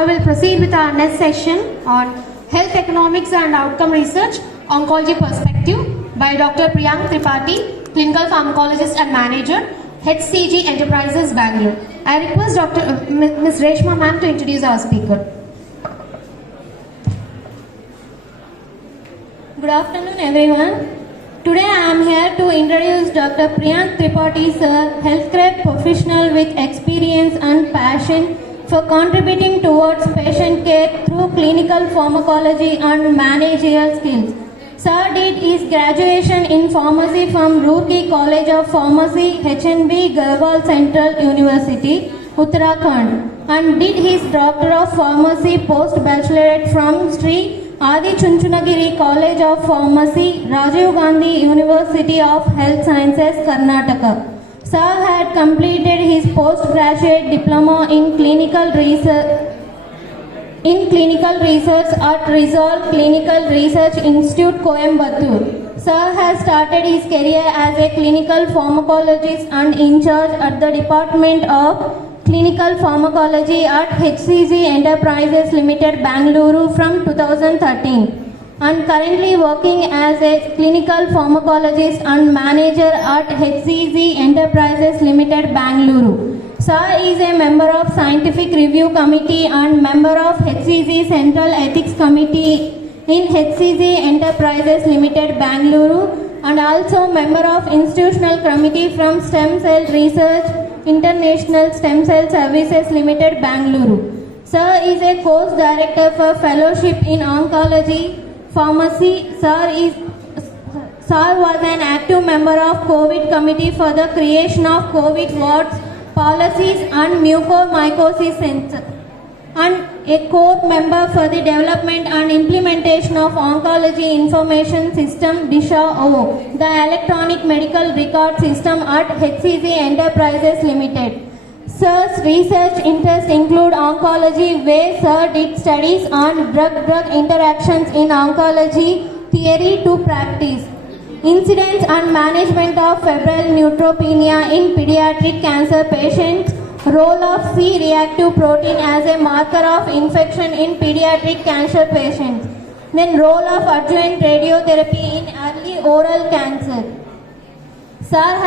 Now we will proceed with our next session on Health Economics and Outcome Research, Oncology Perspective by Dr. Priyank Tripathi, Clinical Pharmacologist and Manager, HCG Enterprises, Bangalore. I request Ms. Reshma ma'am to introduce our speaker. Good afternoon everyone. Today I am here to introduce Dr. Priyank Tripathi sir, healthcare professional with experience and passion for contributing towards patient care through clinical pharmacology and managerial skills. Sir did his graduation in pharmacy from Roorkee College of Pharmacy, HNB, Garhwal Central University, Uttarakhand, and did his Doctor of Pharmacy post-bachelorate from Sri Adi Chunchunagiri College of Pharmacy, Rajiv Gandhi University of Health Sciences, Karnataka. Sir had completed his postgraduate diploma in clinical research at Resolve Clinical Research Institute, Coimbatore. Sir has started his career as a clinical pharmacologist and in charge at the Department of Clinical Pharmacology at HCG Enterprises Limited, Bangalore from 2013 and currently working as a clinical pharmacologist and manager at HCG Enterprises Limited, Bangalore. Sir is a member of Scientific Review Committee and member of HCG Central Ethics Committee in HCG Enterprises Limited, Bangalore, and also member of Institutional Committee from Stem Cell Research International Stem Cell Services Limited, Bangalore. Sir is a course director for fellowship in oncology, pharmacy. Sir was an active member of COVID committee for the creation of COVID wards, policies and mucormycosis center, and a core member for the development and implementation of Oncology Information System DISHA-O, the electronic medical record system at HCG Enterprises Limited. Sir's research interests include oncology, where Sir did studies on drug-drug interactions in oncology, theory to practice, incidence and management of febrile neutropenia in pediatric cancer patients, role of C-reactive protein as a marker of infection in pediatric cancer patients, then role of adjuvant radiotherapy in early oral cancer. Sir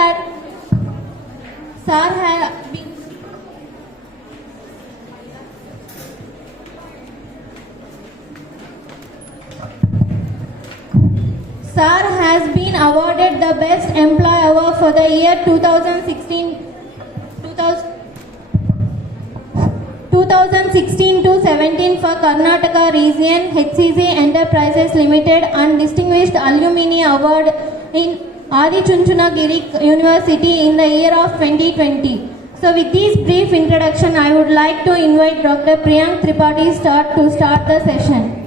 has been awarded the Best Employee Award for the year 2016 to 17 for Karnataka region, HCG Enterprises Limited, and Distinguished Alumni Award in Adi Chunchunagiri University in the year of 2020. So with this brief introduction, I would like to invite Dr. Priyank Tripathi to start the session.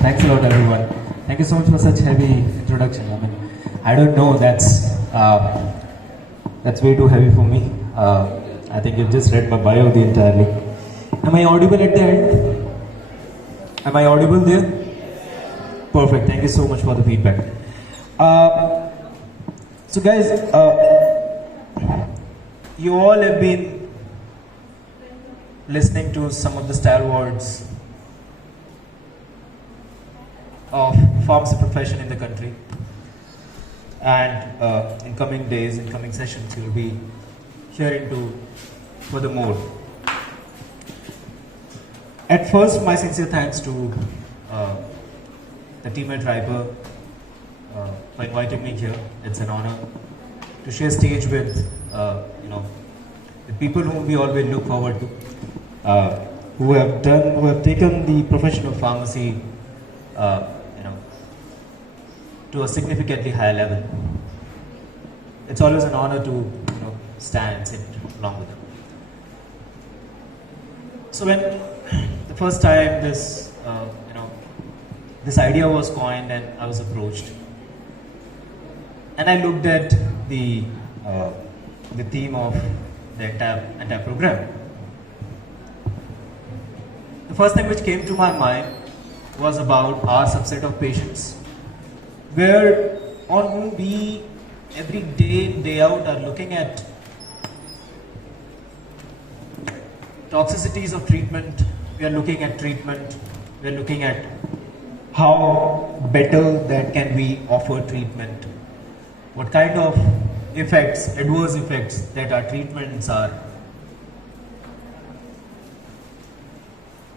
Thanks a lot, everyone. Thank you so much for such heavy introduction. I mean, I don't know, that's way too heavy for me. I think you've just read my bio the entirely. Am I audible at the end? Am I audible there? Perfect. Thank you so much for the feedback. So guys, you all have been listening to some of the stalwarts of pharmacy profession in the country, and in coming days, in coming sessions, you will be hearing to furthermore. At first, my sincere thanks to the team at Riper for inviting me here. It's an honor to share stage with the people whom we always look forward to, who have taken the profession of pharmacy to a significantly higher level. It's always an honor to stand and sit along with them. So when the first time this idea was coined and I was approached, and I looked at the theme of the entire program, the first thing which came to my mind was about our subset of patients, on whom we every day in, day out are looking at toxicities of treatment, we are looking at treatment, we are looking at how better that can we offer treatment, what kind of effects, adverse effects that our treatments are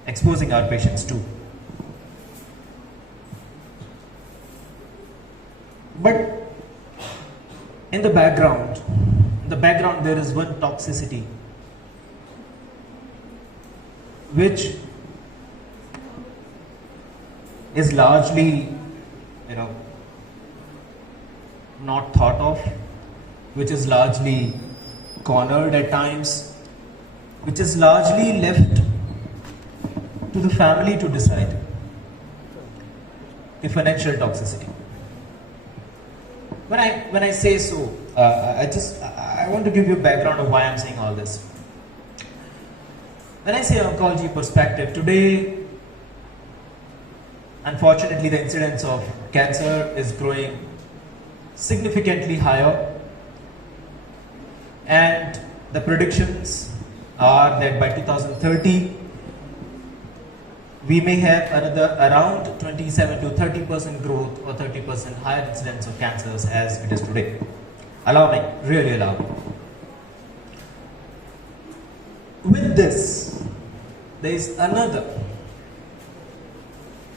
exposing our patients to. But in the background there is one toxicity which is largely, not thought of, which is largely cornered at times, which is largely left to the family to decide. The financial toxicity. When I say so, I want to give you a background of why I'm saying all this. When I say oncology perspective, today, unfortunately, the incidence of cancer is growing significantly higher, and the predictions are that by 2030, we may have another around 27 to 30% growth or 30% higher incidence of cancers as it is today. Alarming, really alarming. With this, there is another,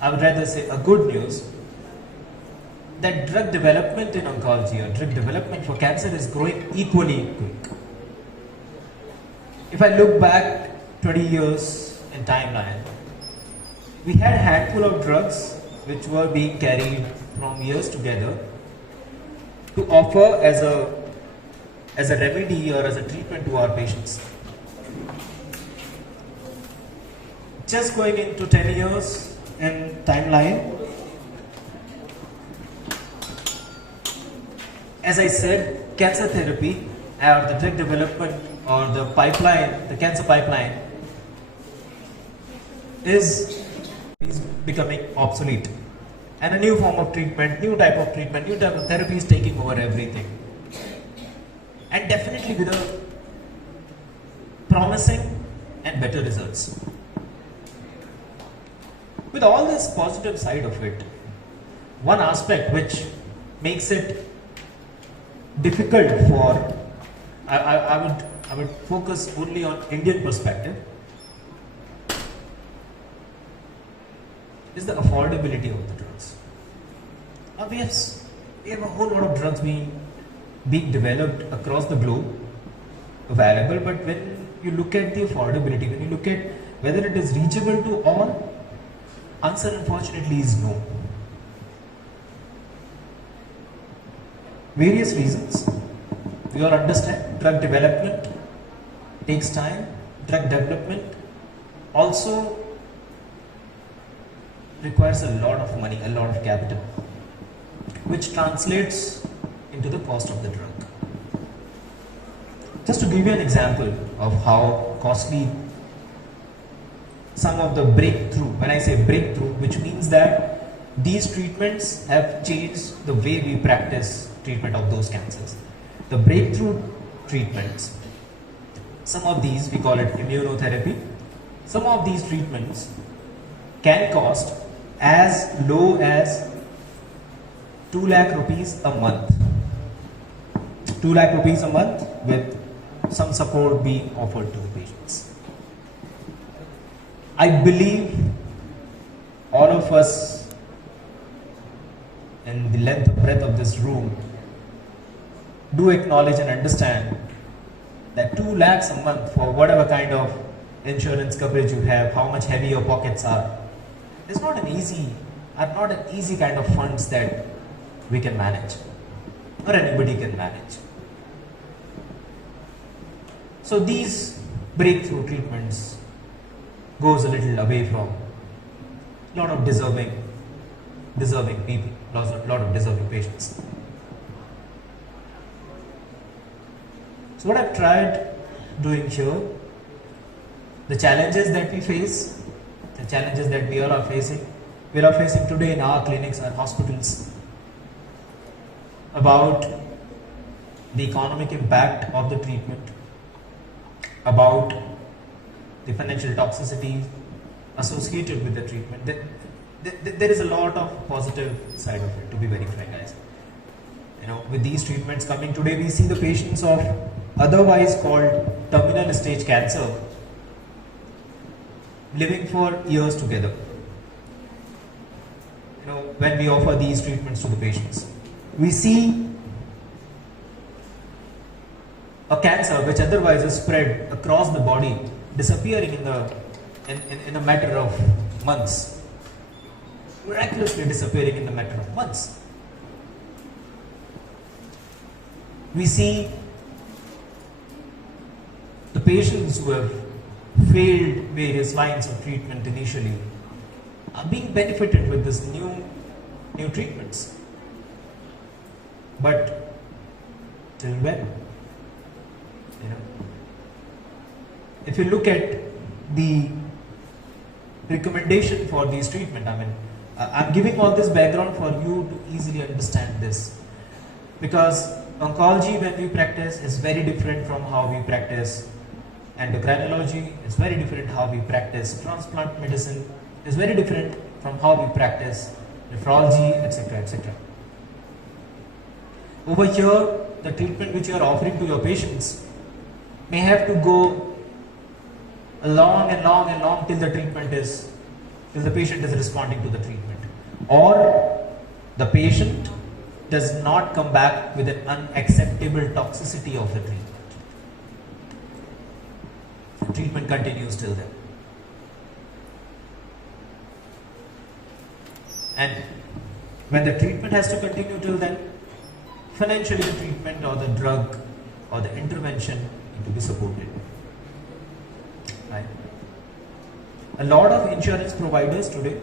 I would rather say a good news, that drug development in oncology or drug development for cancer is growing equally quick. If I look back 20 years in timeline, we had a handful of drugs which were being carried from years together to offer as a remedy or as a treatment to our patients. Just going into 10 years in timeline, as I said, cancer therapy or the drug development or the pipeline, the cancer pipeline is becoming obsolete, and a new form of treatment, new type of therapy is taking over everything, and definitely with a promising and better results. With all this positive side of it, one aspect which makes it difficult for, I would focus only on Indian perspective, is the affordability of the drugs. Now we have a whole lot of drugs being developed across the globe, available, but when you look at the affordability, when you look at whether it is reachable to all, answer unfortunately is no. Various reasons. We all understand drug development takes time. Drug development also requires a lot of money, a lot of capital, which translates into the cost of the drug. Just to give you an example of how costly some of the breakthrough, when I say breakthrough, which means that these treatments have changed the way we practice treatment of those cancers. The breakthrough treatments, some of these, we call it immunotherapy, some of these treatments can cost as low as 2 lakh rupees a month. 2 lakh rupees a month with some support being offered to the patients. I believe all of us in the length and breadth of this room do acknowledge and understand that 2 lakhs a month for whatever kind of insurance coverage you have, how much heavy your pockets are, is not an easy kind of funds that we can manage or anybody can manage. So these breakthrough treatments goes a little away from a lot of deserving people, lot of deserving patients. So what I've tried doing here, the challenges that we face, the challenges that we all are facing today in our clinics, our hospitals, about the economic impact of the treatment, about the financial toxicity associated with the treatment. There is a lot of positive side of it, to be very frank, guys. You know, with these treatments coming today, we see the patients of otherwise called terminal stage cancer living for years together. You know, when we offer these treatments to the patients, we see a cancer which otherwise is spread across the body disappearing in a matter of months, miraculously disappearing in a matter of months. We see the patients who have failed various lines of treatment initially are being benefited with this new treatments. But till when? You know, if you look at the recommendation for these treatment, I mean, I'm giving all this background for you to easily understand this, because oncology when we practice is very different from how we practice endocrinology. It's very different how we practice transplant medicine. It's very different from how we practice nephrology, etc., etc. Over here, the treatment which you are offering to your patients may have to go long and long and long till the patient is responding to the treatment, or the patient does not come back with an unacceptable toxicity of the treatment. The treatment continues till then. And when the treatment has to continue till then, financially the treatment or the drug or the intervention need to be supported. Right? A lot of insurance providers today,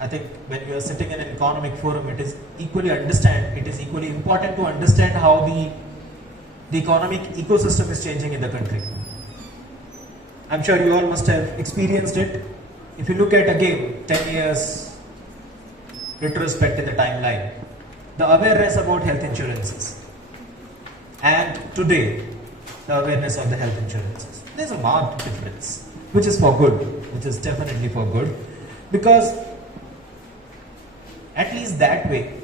I think when you are sitting in an economic forum, it is equally important to understand how the economic ecosystem is changing in the country. I'm sure you all must have experienced it. If you look at again 10 years retrospect in the timeline, the awareness about health insurances and today the awareness of the health insurances, there's a marked difference, which is for good, which is definitely for good, because at least that way,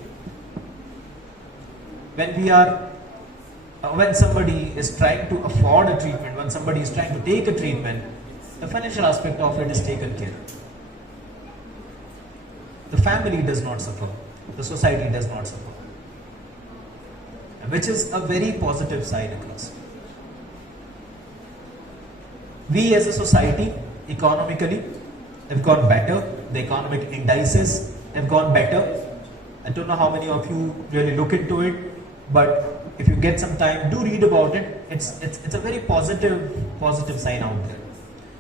when somebody is trying to afford a treatment, when somebody is trying to take a treatment, the financial aspect of it is taken care of. The family does not suffer, the society does not suffer, which is a very positive side across. We as a society, economically, have gone better. The economic indices have gone better. I don't know how many of you really look into it, but if you get some time, do read about it. It's a very positive sign out there.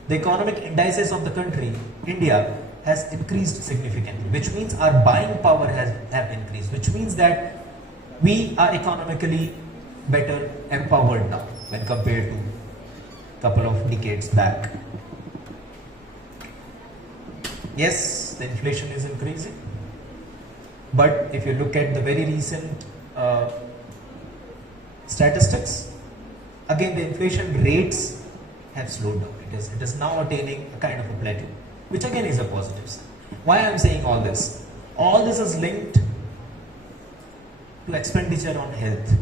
The economic indices of the country, India, has increased significantly, which means our buying power have increased, which means that we are economically better empowered now when compared to a couple of decades back. Yes, the inflation is increasing, but if you look at the very recent statistics, again the inflation rates have slowed down. It is now attaining a kind of a plateau, which again is a positive sign. Why I am saying all this? All this is linked to expenditure on health.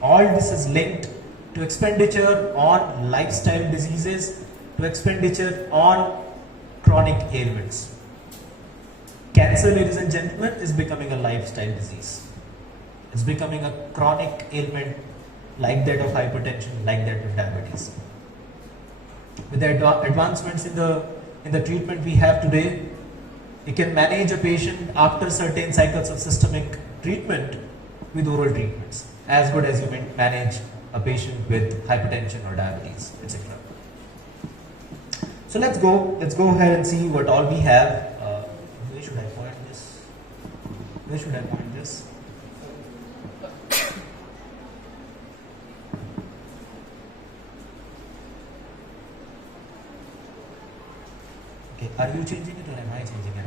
All this is linked to expenditure on lifestyle diseases, to expenditure on chronic ailments. Cancer, ladies and gentlemen, is becoming a lifestyle disease. It's becoming a chronic ailment like that of hypertension, like that of diabetes. With the advancements in the treatment we have today, we can manage a patient after certain cycles of systemic treatment with oral treatments, as good as you manage a patient with hypertension or diabetes, etc. So let's go ahead and see what all we have. Where should I point this? Where should I point this? Okay, are you changing it or am I changing it? I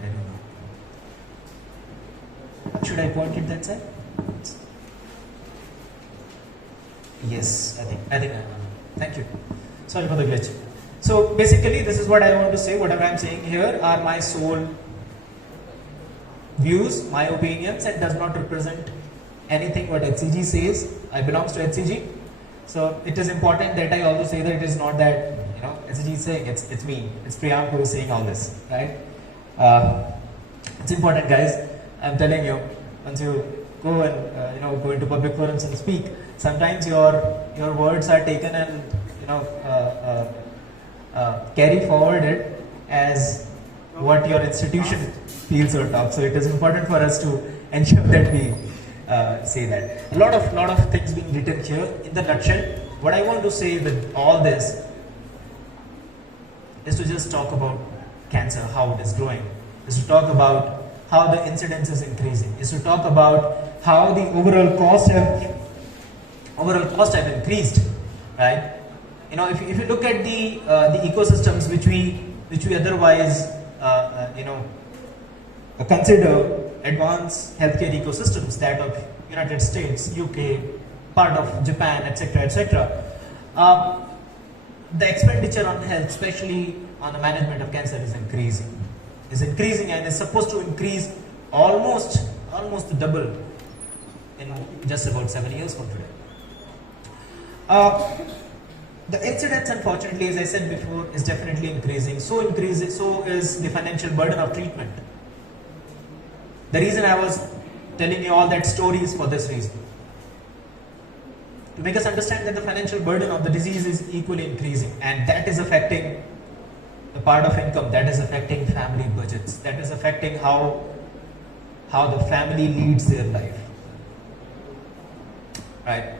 don't know. Should I point it that side? Yes, I think thank you. Sorry for the glitch. So basically, this is what I want to say. Whatever I'm saying here are my sole views, my opinions, and does not represent anything what HCG says. I belong to HCG, so it is important that I also say that it is not that HCG is saying, it's me, it's Priyank who is saying all this, right? It's important, guys. I'm telling you, once you go and go into public forums and speak, sometimes your words are taken and carry forwarded as what your institution feels or talks. So it is important for us to ensure that we say that. A lot of things being written here. In the nutshell, what I want to say with all this is to just talk about cancer, how it is growing, is to talk about how the incidence is increasing, is to talk about how the overall cost have increased, right? If you look at the ecosystems which we otherwise consider advanced healthcare ecosystems, that of United States, UK, part of Japan, etc., etc. The expenditure on health, especially on the management of cancer, is increasing and is supposed to increase almost double in just about 7 years from today. The incidence, unfortunately, as I said before, is definitely increasing. So is the financial burden of treatment. The reason I was telling you all that story is for this reason. To make us understand that the financial burden of the disease is equally increasing, and that is affecting the part of income, that is affecting family budgets, that is affecting how the family leads their life. Right?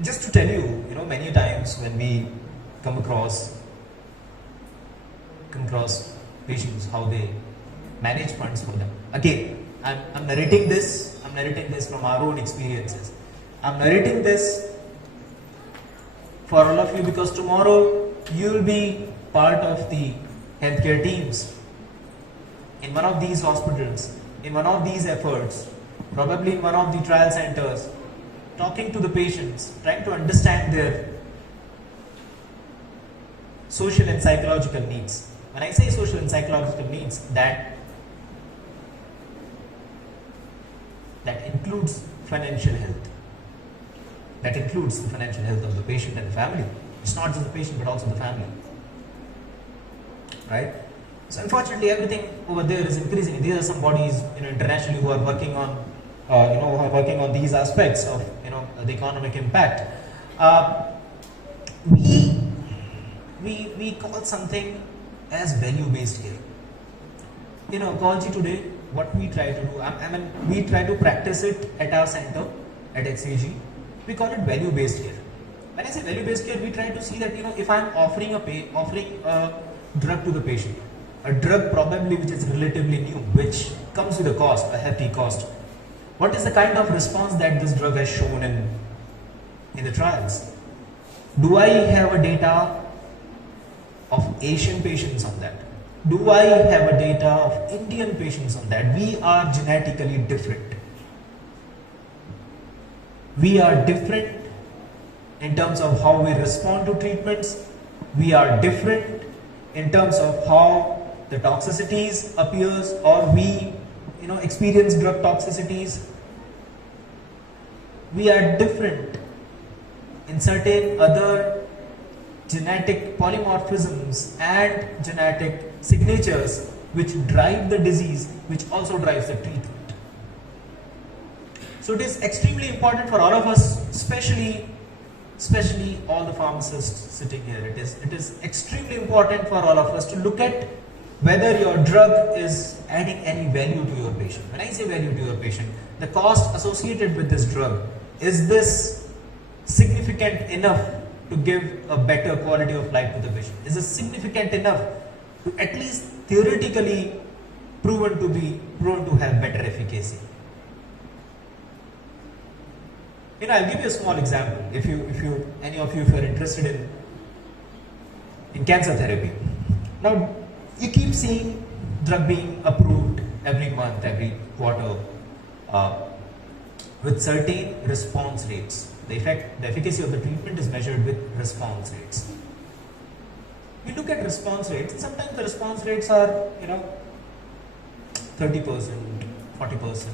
Just to tell you, many times when we come across patients, how they manage funds for them. Again, I'm narrating this from our own experiences. I'm narrating this for all of you because tomorrow you will be part of the healthcare teams in one of these hospitals, in one of these efforts, probably in one of the trial centers, talking to the patients, trying to understand their social and psychological needs. When I say social and psychological needs, that includes financial health. That includes the financial health of the patient and the family. It's not just the patient but also the family. Right? So unfortunately, everything over there is increasing. These are some bodies, internationally, who are working on these aspects of the economic impact. We call something as value-based care. In oncology today, what we try to do, we try to practice it at our center, at HCG. We call it value-based care. When I say value-based care, we try to see that if I'm offering a drug to the patient, a drug probably which is relatively new, which comes with a cost, a hefty cost. What is the kind of response that this drug has shown in the trials? Do I have a data of Asian patients on that? Do I have a data of Indian patients on that? We are genetically different. We are different in terms of how we respond to treatments. We are different in terms of how the toxicities appears, or we experience drug toxicities. We are different in certain other genetic polymorphisms and genetic signatures which drive the disease, which also drives the treatment. So it is extremely important for all of us, especially all the pharmacists sitting here. It is extremely important for all of us to look at whether your drug is adding any value to your patient. When I say value to your patient, the cost associated with this drug, is this significant enough to give a better quality of life to the patient? Is it significant enough to at least theoretically proven to have better efficacy? I'll give you a small example. If any of you are interested in cancer therapy. Now, you keep seeing drug being approved every month, every quarter. with certain response rates. The efficacy of the treatment is measured with response rates. We look at response rates, and sometimes the response rates are, 30%, 40%.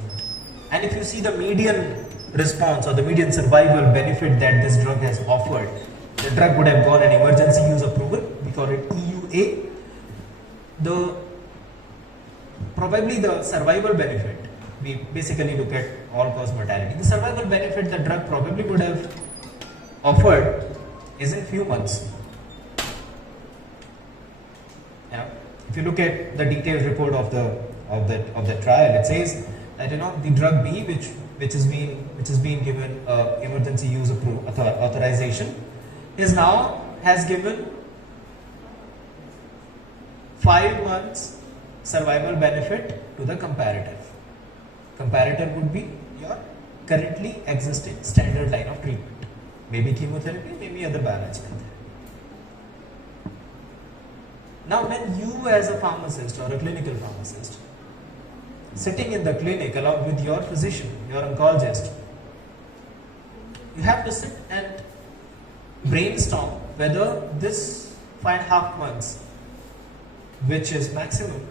And if you see the median response or the median survival benefit that this drug has offered, the drug would have got an emergency use approval. We call it EUA. Probably the survival benefit, we basically look at all-cause mortality. The survival benefit the drug probably would have offered is in few months. If you look at the detailed report of the trial, it says that the drug B, which is being given emergency use authorization, has given 5 months survival benefit to the comparator. Comparator would be your currently existing standard line of treatment, maybe chemotherapy, maybe other biological therapy. Now, when you as a pharmacist or a clinical pharmacist sitting in the clinic along with your physician, your oncologist, you have to sit and brainstorm whether this 5.5 months, which is maximum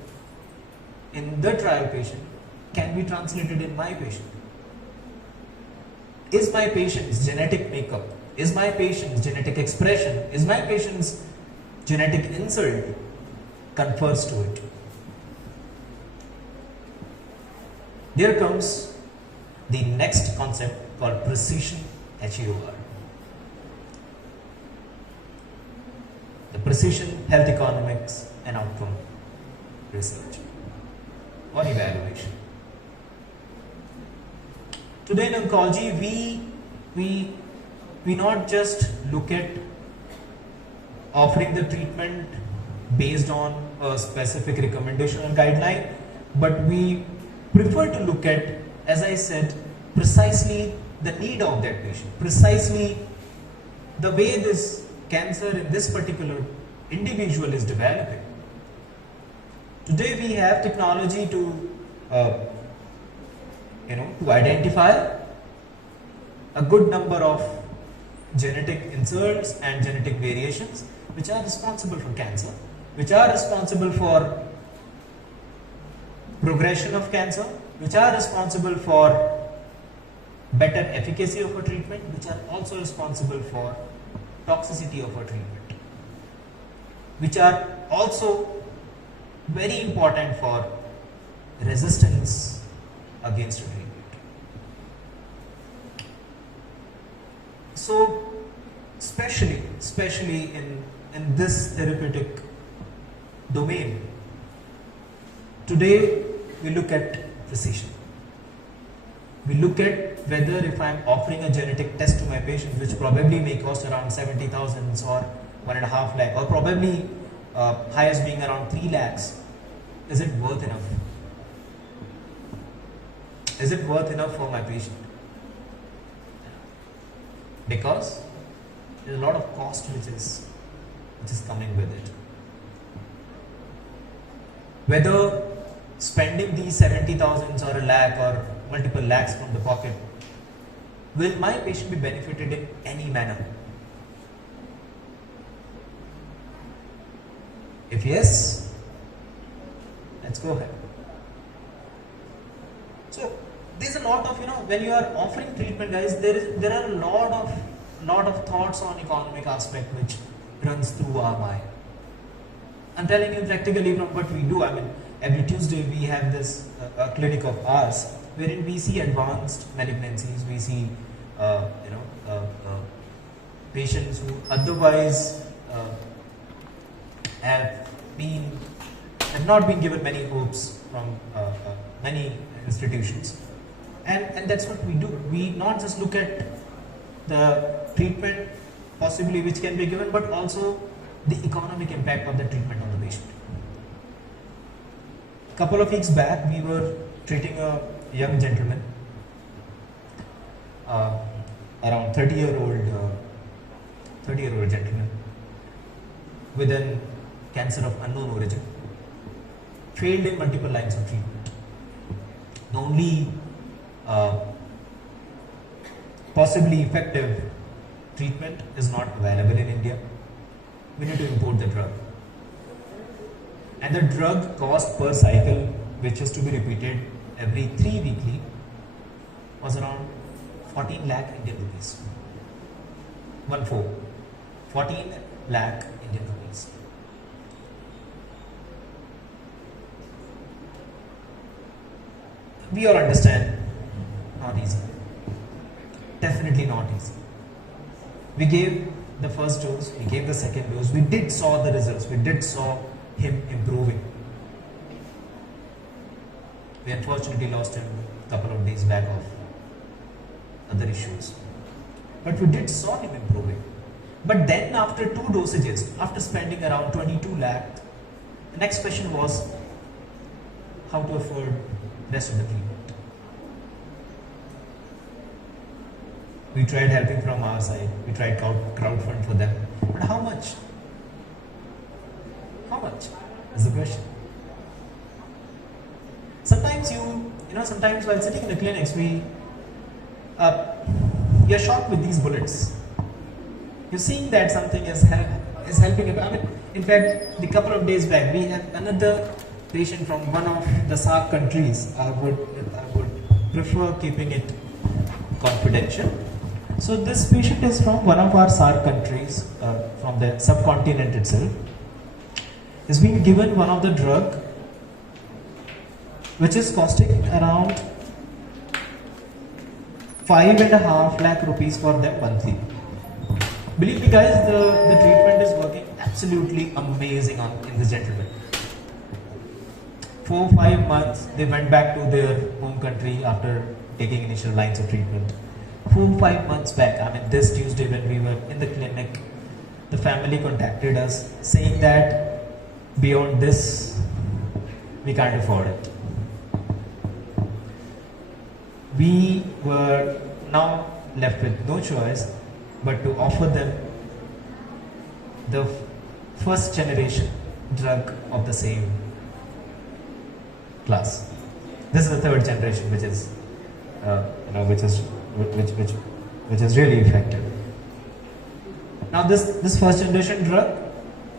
in the trial patient, can be translated in my patient. Is my patient's genetic makeup, is my patient's genetic expression, is my patient's genetic insult confers to it? There comes the next concept called precision HEOR. The precision health economics and outcome research or evaluation. Today in oncology, we not just look at offering the treatment based on a specific recommendation or guideline, but we prefer to look at, as I said, precisely the need of that patient, precisely the way this cancer in this particular individual is developing. Today we have technology to identify a good number of genetic inserts and genetic variations which are responsible for cancer, which are responsible for progression of cancer, which are responsible for better efficacy of a treatment, which are also responsible for toxicity of a treatment, which are also very important for resistance against a treatment. So, especially in this therapeutic domain, today we look at precision. We look at whether if I am offering a genetic test to my patient, which probably may cost around 70,000 or 1.5 lakh, or probably highest being around 3 lakhs, is it worth enough? Is it worth enough for my patient? Because there is a lot of cost which is coming with it. Whether spending these 70,000 or a lakh or multiple lakhs from the pocket, will my patient be benefited in any manner? If yes, let's go ahead. So there's a lot of, when you are offering treatment, guys, there are a lot of thoughts on economic aspect which runs through our mind. I'm telling you practically from what we do. I mean, every Tuesday we have this clinic of ours wherein we see advanced malignancies, we see patients who otherwise have not been given many hopes from many institutions, and that's what we do. We not just look at the treatment possibly which can be given, but also the economic impact of the treatment on the patient. A couple of weeks back, we were treating a young gentleman, around 30-year-old gentleman with a cancer of unknown origin, failed in multiple lines of treatment. The only possibly effective treatment is not available in India. We need to import the drug. And the drug cost per cycle, which is to be repeated every 3 weekly, was around 14 lakh Indian rupees. 14 lakh Indian rupees. We all understand, not easy. Definitely not easy. We gave the first dose, we gave the second dose, we did saw the results, we did saw him improving. We unfortunately lost him a couple of days back of other issues. But we did saw him improving. But then after 2 dosages, after spending around 22 lakh, the next question was how to afford rest of the treatment. We tried helping from our side, we tried crowdfund for them, but how much? How much is the question. Sometimes sometimes while sitting in the clinics, you're shocked with these bullets. You're seeing that something is helping. I mean, in fact, a couple of days back, we have another patient from one of the SAARC countries. I would prefer keeping it confidential. So this patient is from one of our SAARC countries, from the subcontinent itself. Is being given one of the drug which is costing around 5.5 lakh rupees for them monthly. Believe me guys, the treatment is working absolutely amazing in this gentleman. 4-5 months they went back to their home country after taking initial lines of treatment. 4-5 months back, I mean this Tuesday when we were in the clinic, the family contacted us saying that beyond this we can't afford it. We were now left with no choice but to offer them the first generation drug of the same class. This is the third generation, which is which is really effective. Now this first generation drug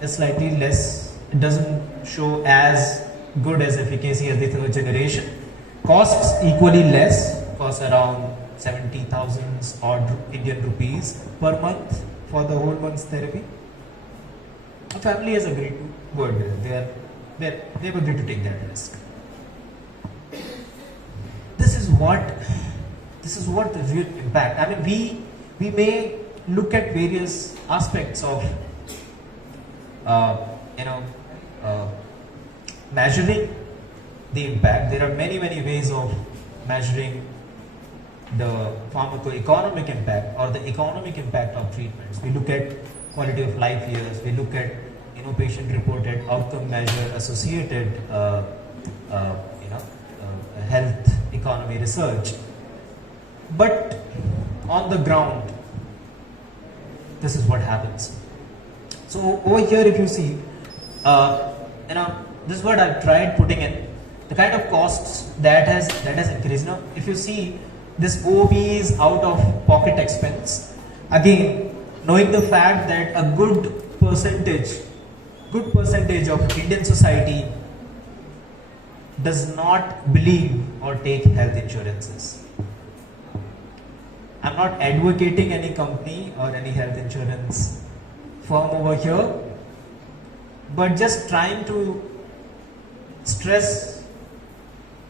is slightly less. It doesn't show as good as efficacy as the third generation. Costs equally less. Costs around 70,000 odd Indian rupees per month for the whole month's therapy. The family has agreed to go ahead. They've agreed to take that risk. This is what the real impact. I mean, we may look at various aspects of measuring the impact. There are many ways of measuring the pharmacoeconomic impact or the economic impact of treatments. We look at quality of life years, we look at patient reported outcome measure associated health economy research. But on the ground, this is what happens. So over here, if you see, this is what I've tried putting in, the kind of costs that has increased. Now, if you see, this OB is out of pocket expense. Again, knowing the fact that a good percentage of Indian society does not believe or take health insurances. I'm not advocating any company or any health insurance firm over here, but just trying to stress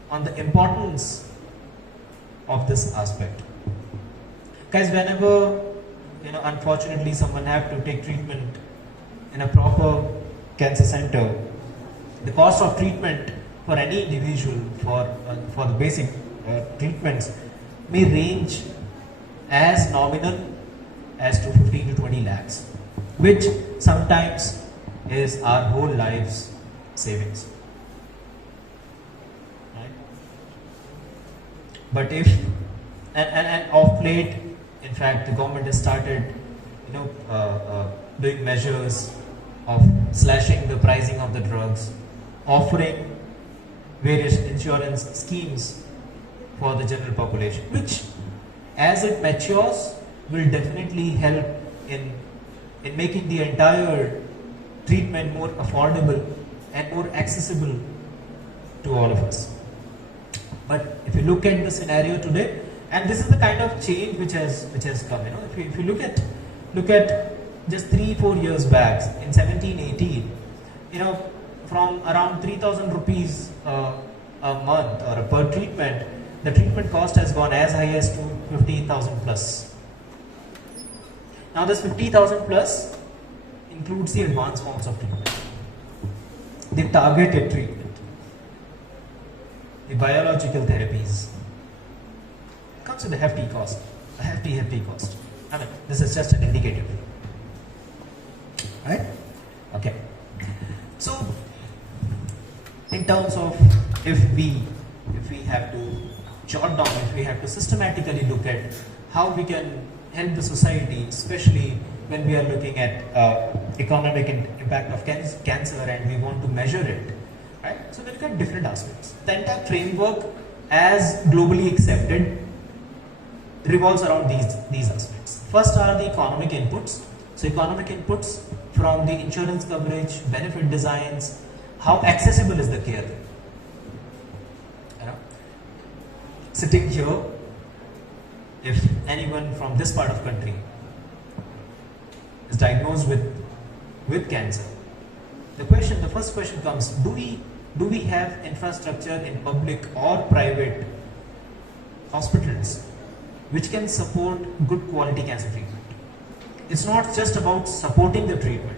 on the importance of this aspect. Guys, whenever unfortunately someone have to take treatment in a proper cancer center, the cost of treatment for any individual for the basic treatments may range as nominal as to 15 to 20 lakhs, which sometimes is our whole life's savings. Right? But if and of late, in fact, the government has started doing measures of slashing the pricing of the drugs, offering various insurance schemes for the general population, which as it matures, will definitely help in making the entire treatment more affordable and more accessible to all of us. But if you look at the scenario today, and this is the kind of change which has come. If you look at just 3-4 years back in 17-18, from around 3,000 rupees a month or per treatment, the treatment cost has gone as high as to 15,000 plus. Now this 50,000 plus includes the advanced forms of treatment, the targeted treatment, the biological therapies. It comes with a hefty cost, hefty cost. I mean, this is just an indicative, right? Okay. So, in terms of if we have to jot down, if we have to systematically look at how we can help the society, especially when we are looking at economic impact of cancer and we want to measure it, right? So we look at different aspects. The entire framework, as globally accepted, revolves around these aspects. First are the economic inputs. So economic inputs from the insurance coverage, benefit designs, how accessible is the care. Sitting here, if anyone from this part of country is diagnosed with cancer, the first question comes: do we have infrastructure in public or private hospitals which can support good quality cancer treatment? It's not just about supporting the treatment.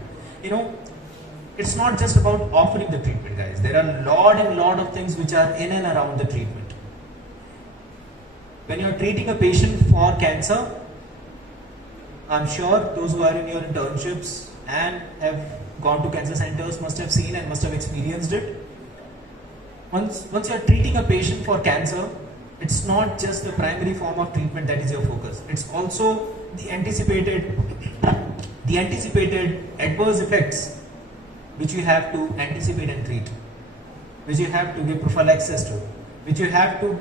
It's not just about offering the treatment, guys. There are a lot of things which are in and around the treatment. When you're treating a patient for cancer, I'm sure those who are in your internships and have gone to cancer centers must have seen and must have experienced it. Once you're treating a patient for cancer, it's not just the primary form of treatment that is your focus. It's also the anticipated adverse effects which you have to anticipate and treat, which you have to give prophylaxis to, which you have to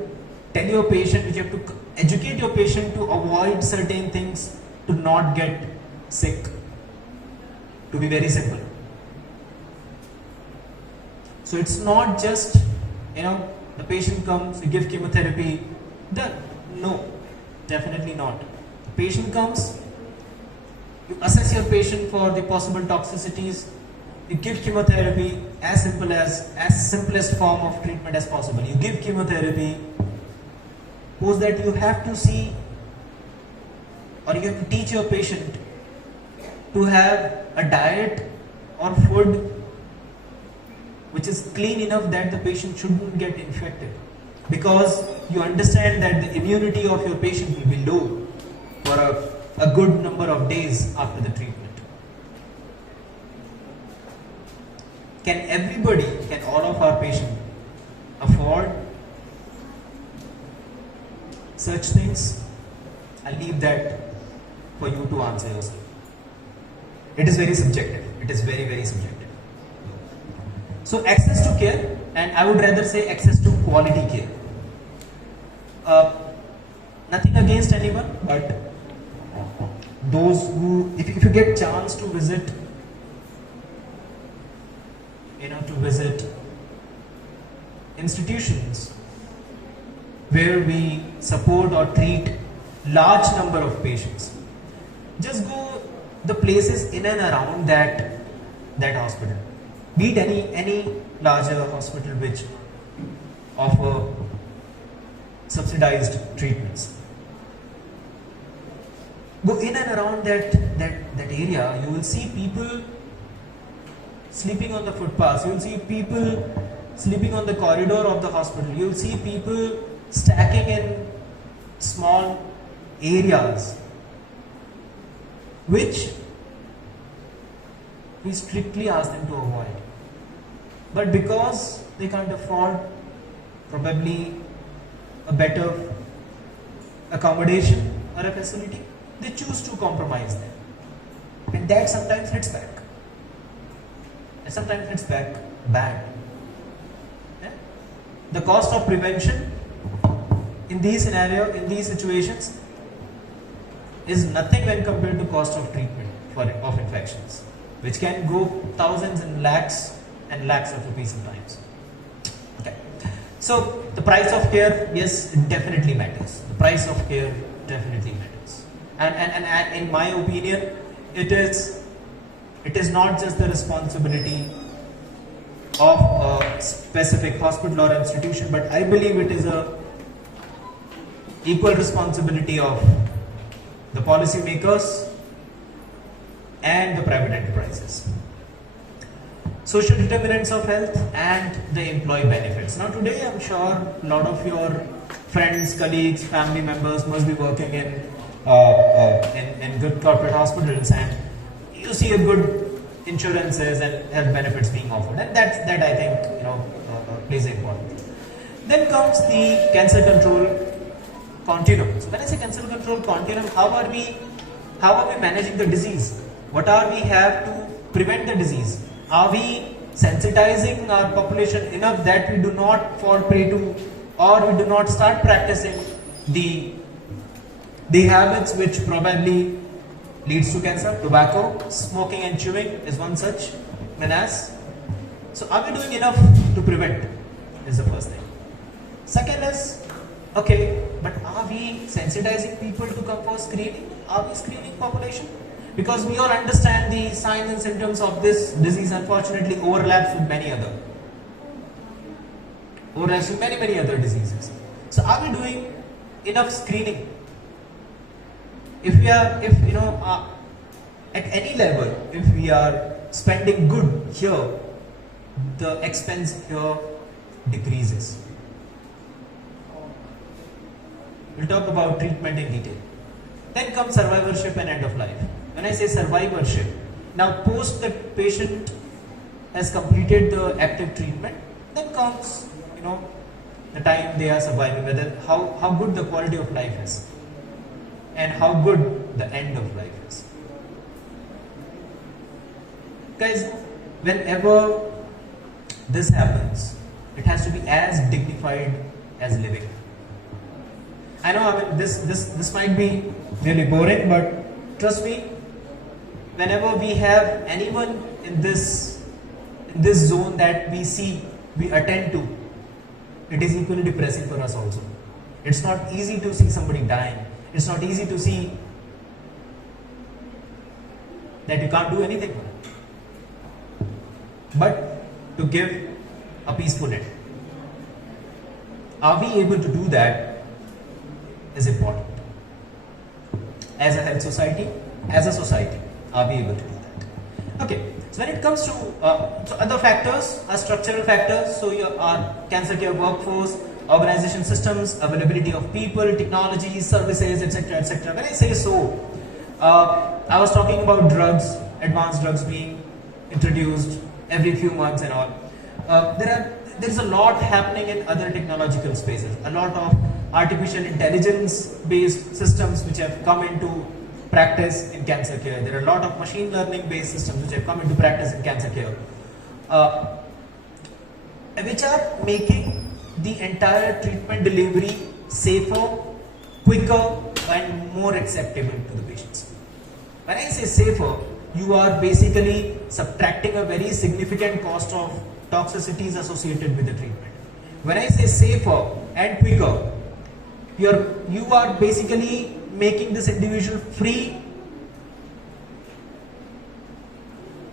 tell your patient, which you have to educate your patient to avoid certain things, to not get sick, to be very simple. So it's not just, the patient comes, you give chemotherapy, done. No, definitely not. The patient comes, you assess your patient for the possible toxicities, you give chemotherapy as simplest form of treatment as possible. You give chemotherapy, suppose that you have to see or you have to teach your patient to have a diet or food which is clean enough that the patient shouldn't get infected, because you understand that the immunity of your patient will be low for a good number of days after the treatment. Can all of our patients afford such things? I'll leave that for you to answer yourself. It is very subjective. It is very, very subjective. So access to care, and I would rather say access to quality care. Nothing against anyone, but those who, if you get chance to visit, institutions where we support or treat large number of patients, just go the places in and around that hospital. Be it any larger hospital which offer subsidized treatments. Go in and around that area, you will see people sleeping on the footpaths, you will see people sleeping on the corridor of the hospital, you will see people stacking in small areas, which we strictly ask them to avoid. But because they can't afford probably a better accommodation or a facility, they choose to compromise them. And that sometimes hits back. And sometimes hits back bad. Yeah? The cost of prevention in these situations is nothing when compared to cost of treatment of infections, which can go thousands and lakhs of rupees sometimes. Okay. So the price of care, yes, it definitely matters. The price of care definitely matters. And in my opinion, it is not just the responsibility of a specific hospital or institution, but I believe it is a equal responsibility of the policymakers and the private enterprises. Social determinants of health and the employee benefits. Now today I'm sure a lot of your friends, colleagues, family members must be working in good corporate hospitals, and you see a good insurances and health benefits being offered, and that I think plays an important role. Then comes the cancer control continuum. So when I say cancer control continuum, how are we managing the disease? What are we have to prevent the disease? Are we sensitizing our population enough that we do not fall prey to, or we do not start practicing the habits which probably leads to cancer? Tobacco, smoking and chewing is one such menace. So are we doing enough to prevent is the first thing. Second is, okay, but are we sensitizing people to come for screening? Are we screening population? Because we all understand the signs and symptoms of this disease unfortunately overlaps with many other diseases. So are we doing enough screening? If at any level, if we are spending good here, the expense here decreases. We'll talk about treatment in detail. Then comes survivorship and end of life. When I say survivorship, now post the patient has completed the active treatment, then comes the time they are surviving, whether how good the quality of life is and how good the end of life is. Guys, whenever this happens, it has to be as dignified as living. I know, this might be really boring, but trust me, whenever we have anyone in this zone that we attend to, it is equally depressing for us also. It's not easy to see somebody dying. It's not easy to see that you can't do anything for it. But to give a peaceful end. Are we able to do that is important. As a health society, as a society, are we able to do that? Okay, so when it comes to so other factors are structural factors. So our cancer care workforce, organization systems, availability of people, technologies, services, etc., etc. When I say so, I was talking about drugs, advanced drugs being introduced every few months and all. There's a lot happening in other technological spaces. A lot of artificial intelligence-based systems which have come into practice in cancer care. There are a lot of machine learning-based systems which have come into practice in cancer care, which are making the entire treatment delivery safer, quicker, and more acceptable to the patients. When I say safer, you are basically subtracting a very significant cost of toxicities associated with the treatment. When I say safer and quicker, you are basically making this individual free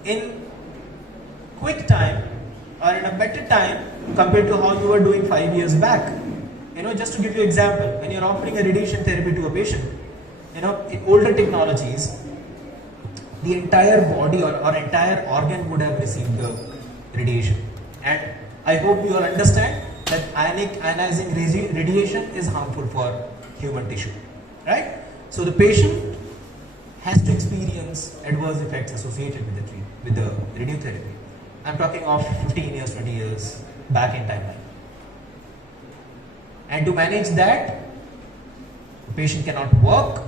in quick time or in a better time compared to how you were doing 5 years back. Just to give you an example, when you're offering a radiation therapy to a patient, in older technologies, the entire body or entire organ would have received the radiation. And I hope you all understand that ionizing radiation is harmful for human tissue, right? So the patient has to experience adverse effects associated with the radiotherapy. I'm talking of 15 years, 20 years back in timeline. And to manage that, the patient cannot work,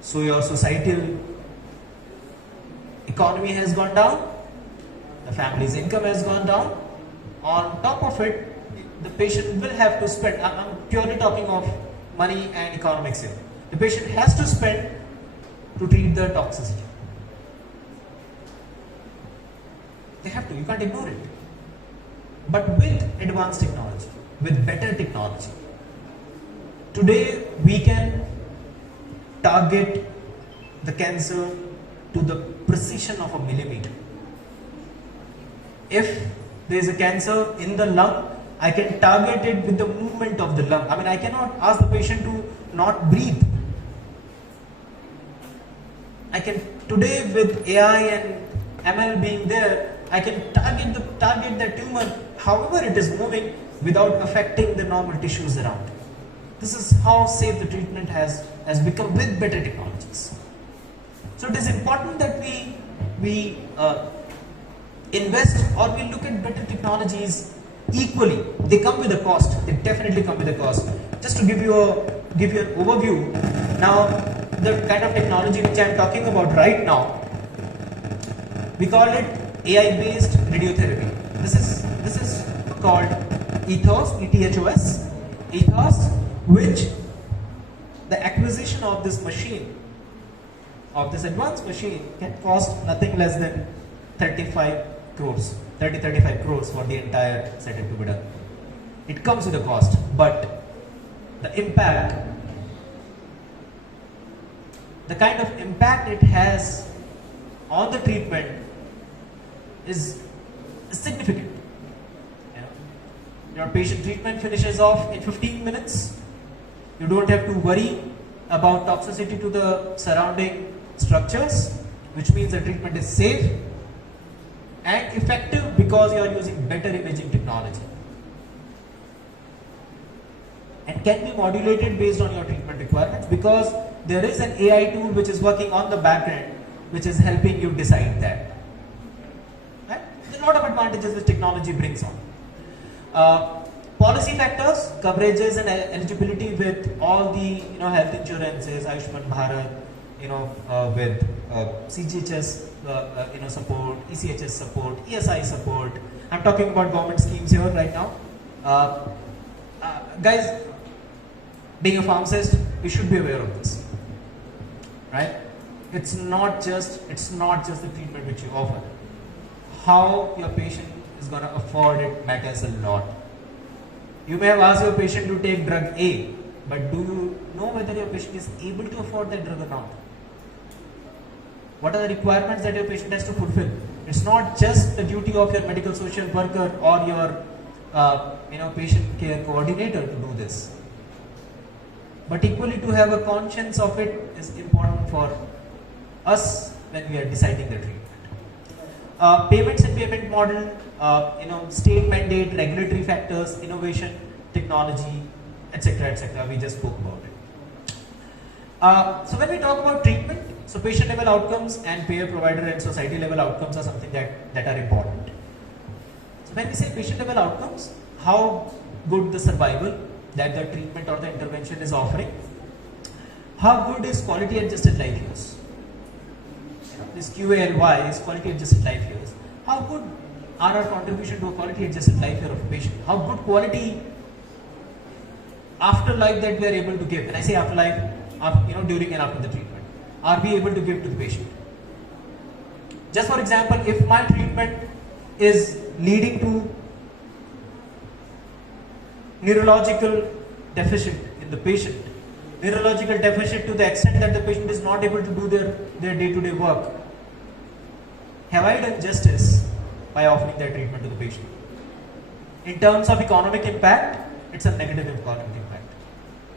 so your societal economy has gone down, the family's income has gone down. On top of it, the patient will have to spend, I'm purely talking of money and economics here. the patient has to spend to treat the toxicity. They have to, you can't ignore it. But with advanced technology, with better technology, today we can target the cancer to the precision of a millimeter. If there is a cancer in the lung, I can target it with the movement of the lung. I mean, I cannot ask the patient to not breathe. I can, today with AI and ML being there, I can target the tumor however it is moving without affecting the normal tissues around. This is how safe the treatment has become with better technologies. So it is important that we invest or we look at better technologies equally. They come with a cost. They definitely come with a cost. Just to give you an overview, now the kind of technology which I am talking about right now, we call it AI-based radiotherapy. This is called Ethos, ETHOS, Ethos, which the acquisition of this machine, of this advanced machine, can cost nothing less than 35 crores for the entire setup to be done. It comes with a cost, but the impact, the kind of impact it has on the treatment is significant. Your patient treatment finishes off in 15 minutes. You don't have to worry about toxicity to the surrounding structures, which means the treatment is safe and effective because you are using better imaging technology and can be modulated based on your treatment requirements because there is an AI tool which is working on the back end which is helping you decide that. Right? There's a lot of advantages which technology brings on. Policy factors, coverages and eligibility with all the health insurances, Ayushman Bharat, with CGHS support, ECHS support, ESI support. I'm talking about government schemes here right now. Guys, being a pharmacist, we should be aware of this, right? It's not just the treatment which you offer. How your patient is going to afford it matters a lot. You may have asked your patient to take drug A, but do you know whether your patient is able to afford that drug or not? What are the requirements that your patient has to fulfill? It's not just the duty of your medical social worker or your patient care coordinator to do this. But equally to have a conscience of it is important for us when we are deciding the treatment. Payments and payment model, state mandate, regulatory factors, innovation, technology, etc. We just spoke about it. So when we talk about treatment, so patient level outcomes and payer, provider and society level outcomes are something that are important. So when we say patient level outcomes, how good the survival that the treatment or the intervention is offering, how good is quality adjusted life years? This QALY is quality adjusted life years. How good are our contribution to a quality adjusted life year of a patient? How good quality afterlife that we are able to give? When I say afterlife, during and after the treatment, are we able to give to the patient? Just for example, if my treatment is leading to neurological deficit in the patient, neurological deficit to the extent that the patient is not able to do their day-to-day work, have I done justice by offering that treatment to the patient? In terms of economic impact, it's a negative economic impact.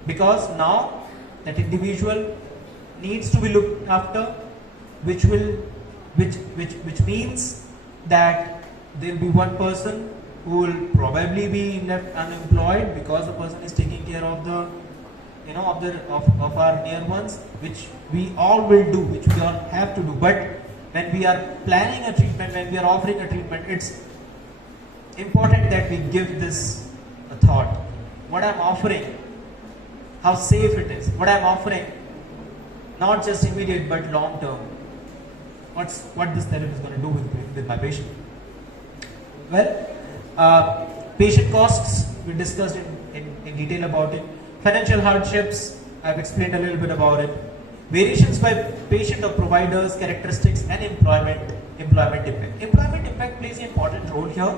Because now that individual needs to be looked after, which means that there will be one person who will probably be left unemployed because the person is taking care of the of our near ones, which we all will do, which we all have to do. But when we are planning a treatment, when we are offering a treatment, it's important that we give this a thought. What I'm offering, how safe it is. What I'm offering, not just immediate but long term. What this therapy is going to do with my patient. Well, patient costs, we discussed in detail about it. Financial hardships, I've explained a little bit about it. Variations by patient or providers, characteristics, and employment impact. Employment impact plays an important role here,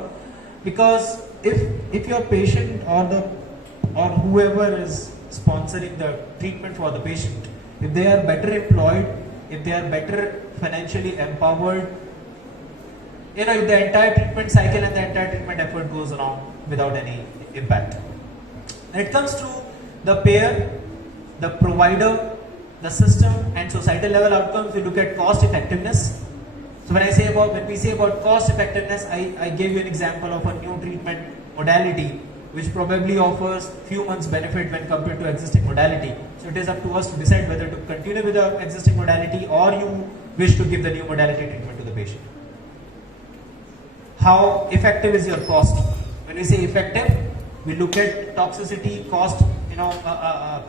because if your patient or whoever is sponsoring the treatment for the patient, if they are better employed, if they are better financially empowered, if the entire treatment cycle and the entire treatment effort goes along without any impact. When it comes to the payer, the provider, the system, and societal level outcomes, we look at cost effectiveness. So when we say about cost effectiveness, I gave you an example of a new treatment modality which probably offers few months benefit when compared to existing modality. So it is up to us to decide whether to continue with the existing modality or you wish to give the new modality treatment to the patient. How effective is your cost? When we say effective, we look at toxicity, cost,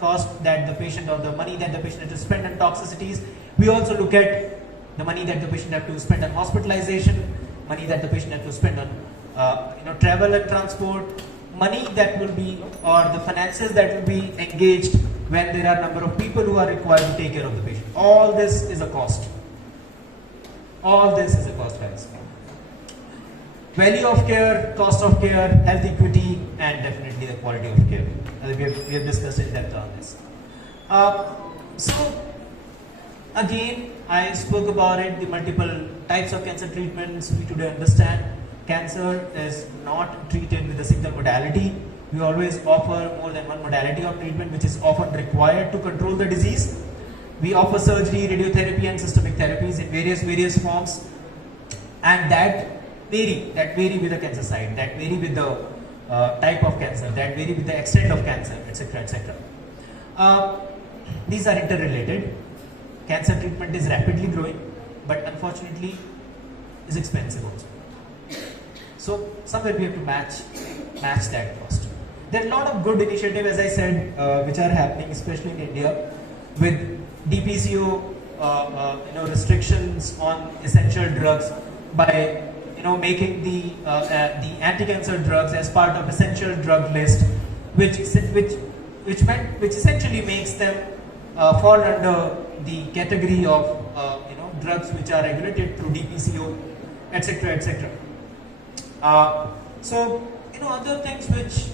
cost that the patient, or the money that the patient has to spend on toxicities. We also look at the money that the patient has to spend on hospitalization, money that the patient has to spend on travel and transport, money that will be, or the finances that will be engaged when there are a number of people who are required to take care of the patient. All this is a cost. All this is a cost, guys. Value of care, cost of care, health equity, and definitely the quality of care. We have discussed in depth on this. So again, I spoke about it, the multiple types of cancer treatments. We today understand cancer is not treated with a single modality. We always offer more than one modality of treatment, which is often required to control the disease. We offer surgery, radiotherapy, and systemic therapies in various forms, and that vary with the cancer site, that vary with the type of cancer, that vary with the extent of cancer, etc., etc. These are interrelated. Cancer treatment is rapidly growing, but unfortunately is expensive also. So somewhere we have to match that cost. There are a lot of good initiatives, as I said, which are happening, especially in India, with DPCO, restrictions on essential drugs by making the anti-cancer drugs as part of essential drug list, which essentially makes them fall under the category of drugs which are regulated through DPCO, etc., etc. So other things which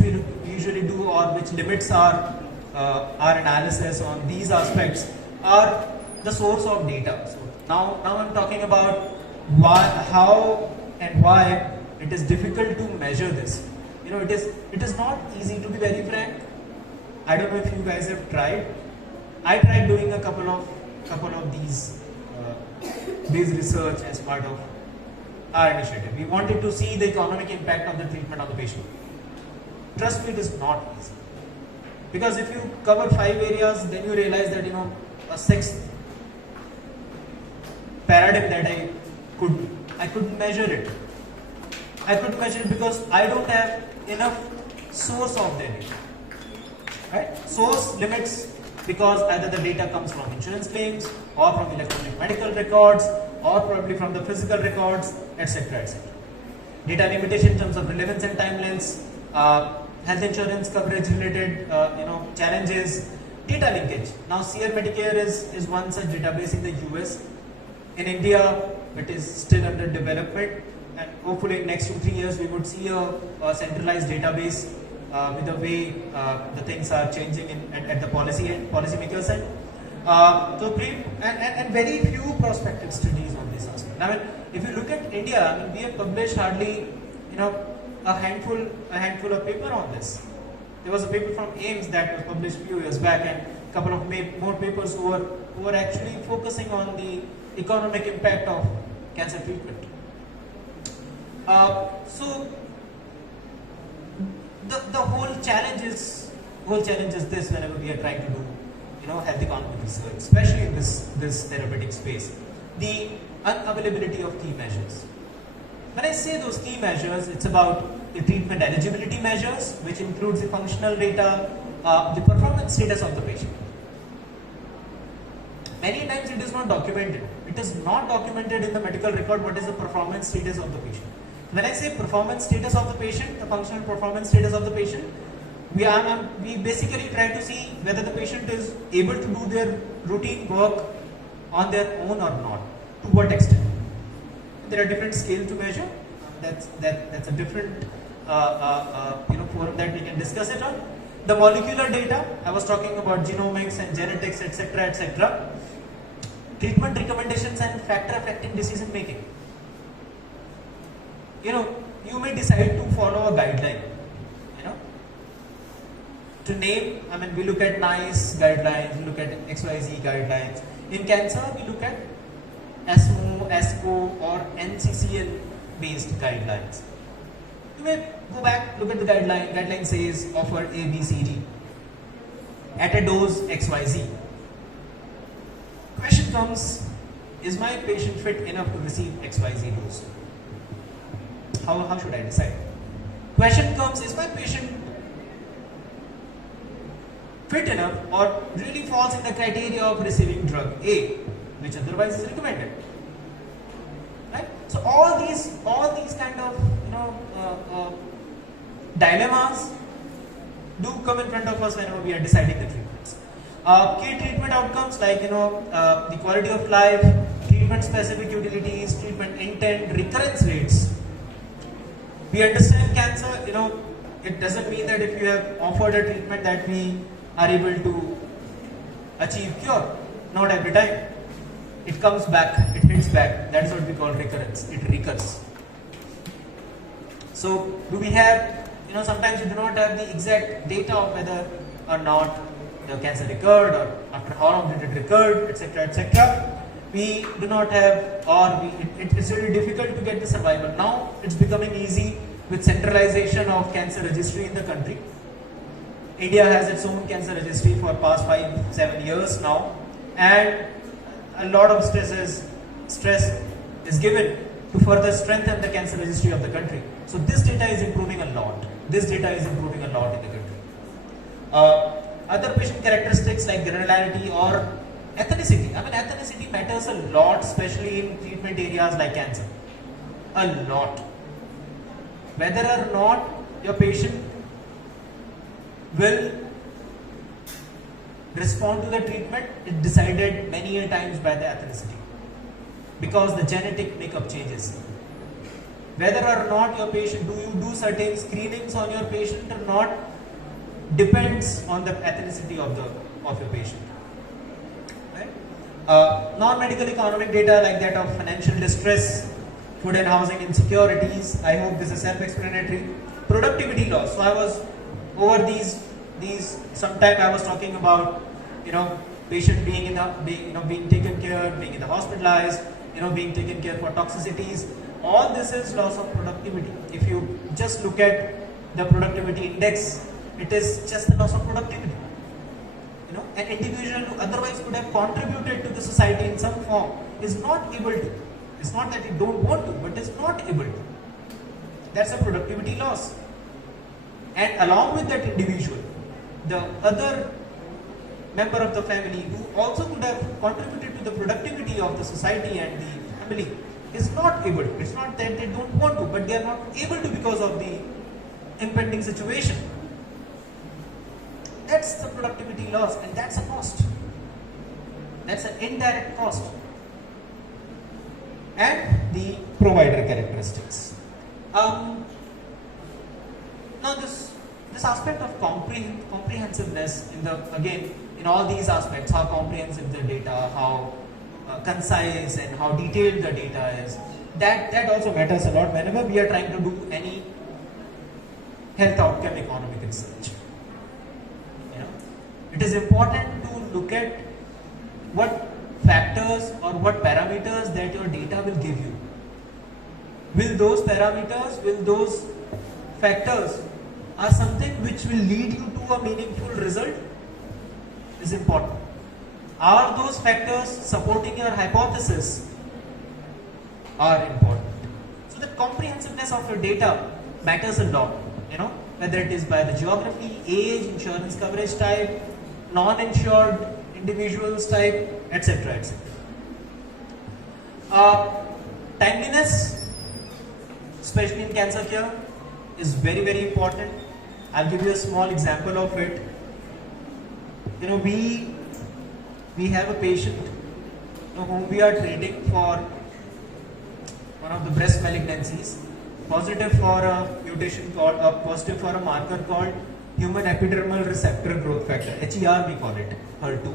we usually do, or which limits our analysis on these aspects, are the source of data. So now I'm talking about how and why it is difficult to measure this. It is not easy, to be very frank. I don't know if you guys have tried. I tried doing a couple of these research as part of our initiative. We wanted to see the economic impact of the treatment on the patient. Trust me, it is not easy. Because if you cover 5 areas, then you realize that a 6th paradigm that I couldn't measure it. I couldn't measure it because I don't have enough source of the data. Right? Source limits, because either the data comes from insurance claims, or from electronic medical records, or probably from the physical records, etc., etc. Data limitation in terms of relevance and timelines, health insurance coverage related challenges, data linkage. Now CR Medicare is one such database in the US. In India, it is still under development, and hopefully in next 2-3 years we would see a centralized database with the way the things are changing at the policymakers end. And very few prospective studies on this aspect. I mean, if you look at India, we have published hardly a handful of paper on this. There was a paper from AIMS that was published a few years back, and a couple of more papers who were actually focusing on the economic impact of cancer treatment. So the whole challenge is this whenever we are trying to do health economic research, especially in this therapeutic space, the unavailability of key measures. When I say those key measures, it's about the treatment eligibility measures, which includes the functional data, the performance status of the patient. Many times it is not documented. It is not documented in the medical record what is the performance status of the patient. When I say performance status of the patient, the functional performance status of the patient, we basically try to see whether the patient is able to do their routine work on their own or not. To what extent? There are different scales to measure. That's a different forum that we can discuss it on. The molecular data, I was talking about genomics and genetics, etc., etc. Treatment recommendations and factor affecting decision making. You may decide to follow a guideline. To name, we look at NICE guidelines, we look at XYZ guidelines. In cancer, we look at ESMO, ESCO, or NCCN based guidelines. You may go back, look at the guideline. Guideline says offer A, B, C, D at a dose XYZ. Question comes, is my patient fit enough to receive XYZ dose? How should I decide? Question comes, is my patient fit enough or really falls in the criteria of receiving drug A, which otherwise is recommended? Right? So all these kind of dilemmas do come in front of us whenever we are deciding the treatments. Key treatment outcomes like the quality of life, treatment specific utilities, treatment intent, recurrence rates. We understand cancer, it doesn't mean that if you have offered a treatment that we are able to achieve cure. Not every time. It comes back, it hits back. That is what we call recurrence. It recurs. So do we have, sometimes we do not have the exact data of whether or not the cancer recurred or after how long did it recur, etc., etc. We do not have, or it's really difficult to get the survival. Now it's becoming easy with centralization of cancer registry in the country. India has its own cancer registry for past 5-7 years now, and a lot of stress is given to further strengthen the cancer registry of the country. So this data is improving a lot. This data is improving a lot in the country. Other patient characteristics like granularity or ethnicity. Ethnicity matters a lot, especially in treatment areas like cancer. A lot. Whether or not your patient will respond to the treatment is decided many a times by the ethnicity, because the genetic makeup changes. Whether or not your patient, do you do certain screenings on your patient or not, depends on the ethnicity of your patient. Right? Non-medical economic data like that of financial distress, food and housing insecurities. I hope this is self-explanatory. Productivity loss. So I was over these sometime I was talking about patient being being taken care, being hospitalized, being taken care for toxicities. All this is loss of productivity. If you just look at the productivity index, it is just the loss of productivity. An individual who otherwise could have contributed to the society in some form is not able to. It's not that he don't want to, but is not able to. That's a productivity loss. And along with that individual, the other member of the family who also could have contributed to the productivity of the society and the family is not able to. It's not that they don't want to, but they are not able to because of the impending situation. That's the productivity loss, and that's a cost. That's an indirect cost. And the provider characteristics. Now this aspect of comprehensiveness in all these aspects, how comprehensive the data, how concise and how detailed the data is, that also matters a lot whenever we are trying to do any health outcome economic research. It is important to look at what factors or what parameters that your data will give you. Will those parameters, will those factors are something which will lead you to a meaningful result? Is important. Are those factors supporting your hypothesis? Are important. So the comprehensiveness of your data matters a lot, whether it is by the geography, age, insurance coverage type, non-insured individuals type, etc., etc. Timeliness, especially in cancer care, is very, very important. I'll give you a small example of it. You know, we have a patient, you know, whom we are treating for one of the breast malignancies, positive for a mutation called, positive for a marker called human epidermal receptor growth factor, HER we call it, HER2.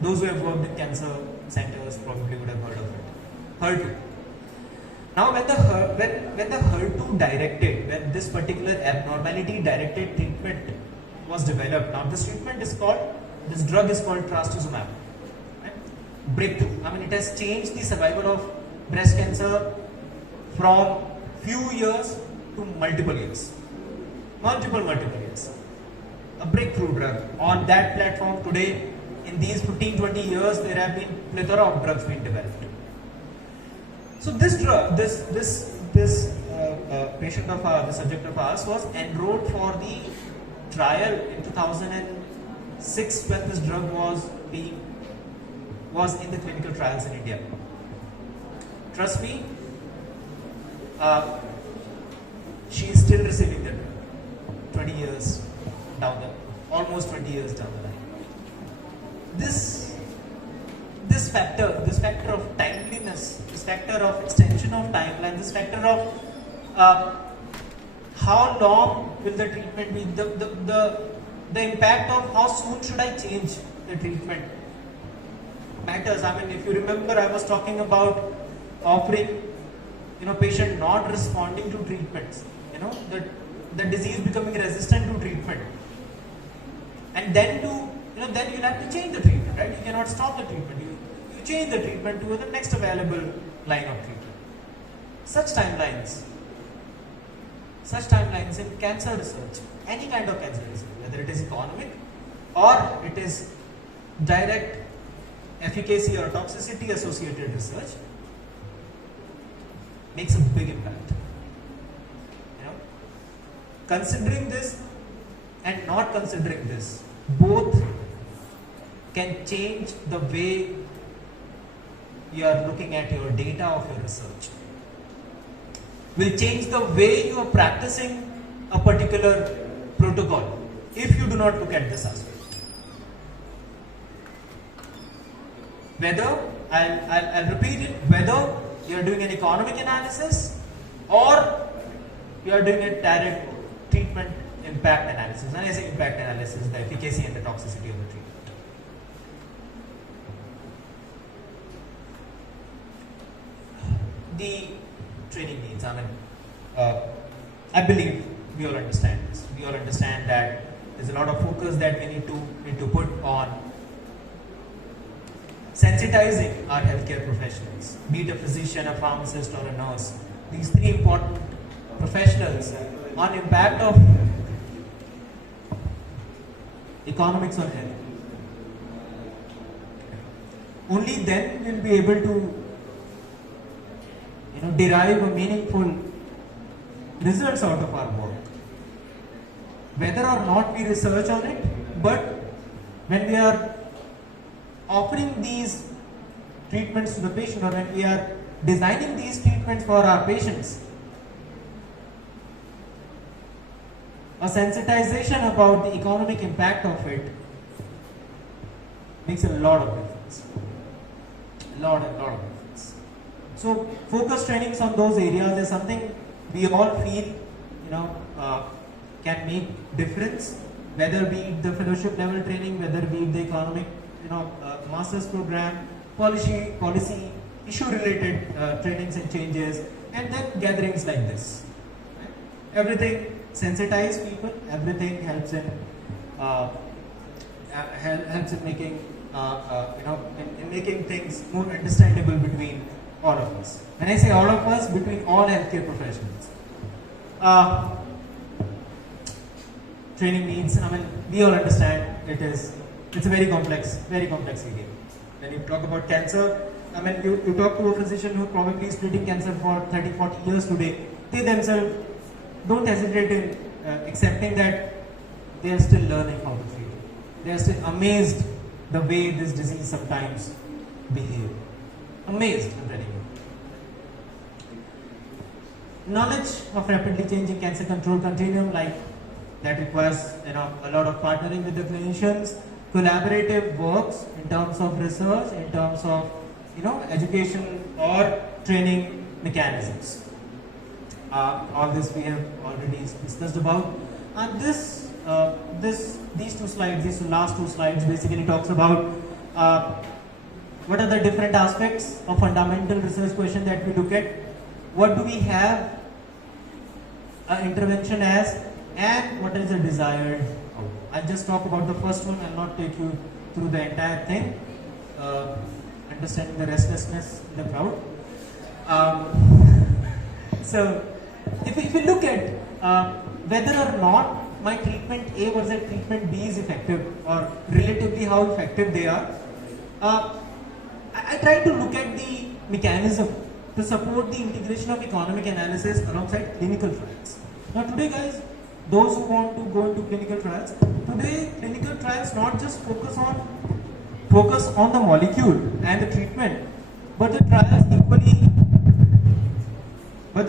Those who have worked in cancer centers probably would have heard of it, HER2. Now when the HER2 directed, when this particular abnormality directed treatment was developed, now this treatment is called, this drug is called trastuzumab. Right? Breakthrough. I mean, it has changed the survival of breast cancer from few years to multiple years. Multiple years. A breakthrough drug. On that platform today, in these 15-20 years, there have been plethora of drugs being developed. So this drug, this patient of ours, the subject of ours, was enrolled for the trial in 2006 when this drug was in the clinical trials in India. Trust me, she is still receiving the drug 20 years down the, almost 20 years down the line. This factor of timeliness, this factor of extension of timeline, this factor of how long will the treatment be, the impact of how soon should I change the treatment matters. I mean, if you remember, I was talking about offering, you know, patient not responding to treatments, you know, the disease becoming resistant to treatment, and then then you'll have to change the treatment, right? You cannot stop the treatment. You change the treatment to the next available line of treatment. Such timelines in cancer research, any kind of cancer research, whether it is economic or it is direct efficacy or toxicity associated research, makes a big impact. You know, considering this and not considering this, both can change the way you are looking at your data of your research. Will change the way you are practicing a particular protocol if you do not look at this aspect. Whether, I'll repeat it, whether you are doing an economic analysis or you are doing a direct treatment impact analysis. When I say impact analysis, the efficacy and the toxicity of the treatment. The training needs, I mean, I believe we all understand this. We all understand that there's a lot of focus that we need to put on sensitizing our healthcare professionals, be it a physician, a pharmacist, or a nurse. These three important professionals on impact of economics on health. Only then we'll be able to derive a meaningful results out of our work. Whether or not we research on it, but when we are offering these treatments to the patient, or when we are designing these treatments for our patients, a sensitization about the economic impact of it makes a lot of difference. A lot of difference. So focus trainings on those areas is something we all feel can make difference, whether be it the fellowship level training, whether be it the economic master's program, policy issue related trainings and changes, and then gatherings like this. Right? Everything sensitize people, everything helps in making in making things more understandable between all of us. When I say all of us, between all healthcare professionals. Training needs, we all understand it's a very complex area. When you talk about cancer, you talk to a physician who probably is treating cancer for 30, 40 years today, they themselves don't hesitate in accepting that they are still learning how to treat it. They are still amazed the way this disease sometimes behaves. Amazed, I'm telling you. Knowledge of rapidly changing cancer control continuum, like that requires a lot of partnering with the clinicians, collaborative works in terms of research, in terms of education or training mechanisms. All this we have already discussed about, and these two slides, these last two slides, basically talks about what are the different aspects of fundamental research question that we look at, what do we have intervention as, and what is the desired outcome. I'll just talk about the first one. I'll not take you through the entire thing. Understanding the restlessness in the crowd. So, if we look at whether or not my treatment A versus treatment B is effective, or relatively how effective they are, I try to look at the mechanism to support the integration of economic analysis alongside clinical trials. Now today, guys, those who want to go into clinical trials, today clinical trials not just focus on the molecule and the treatment, but the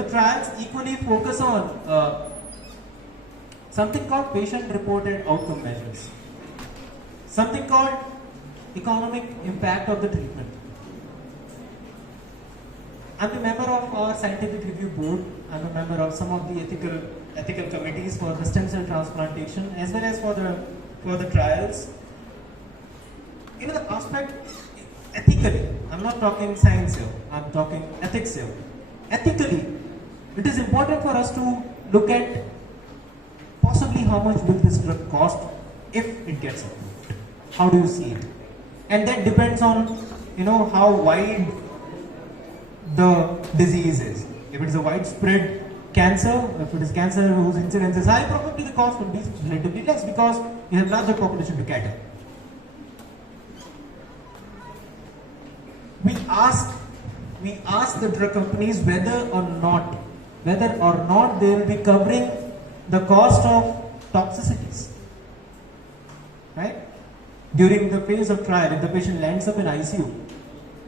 trials equally focus on something called patient-reported outcome measures, something called economic impact of the treatment. I'm a member of our scientific review board. I'm a member of some of the ethical committees for the stem cell transplantation, as well as for the trials. The aspect ethically, I'm not talking science here, I'm talking ethics here. Ethically, it is important for us to look at possibly how much will this drug cost if it gets approved. How do you see it? And that depends on how wide the disease is. If it is a widespread cancer, if it is cancer whose incidence is high, probably the cost will be relatively less because you have larger population to cater. We ask the drug companies whether or not they will be covering the cost of toxicities, right? During the phase of trial, if the patient lands up in ICU,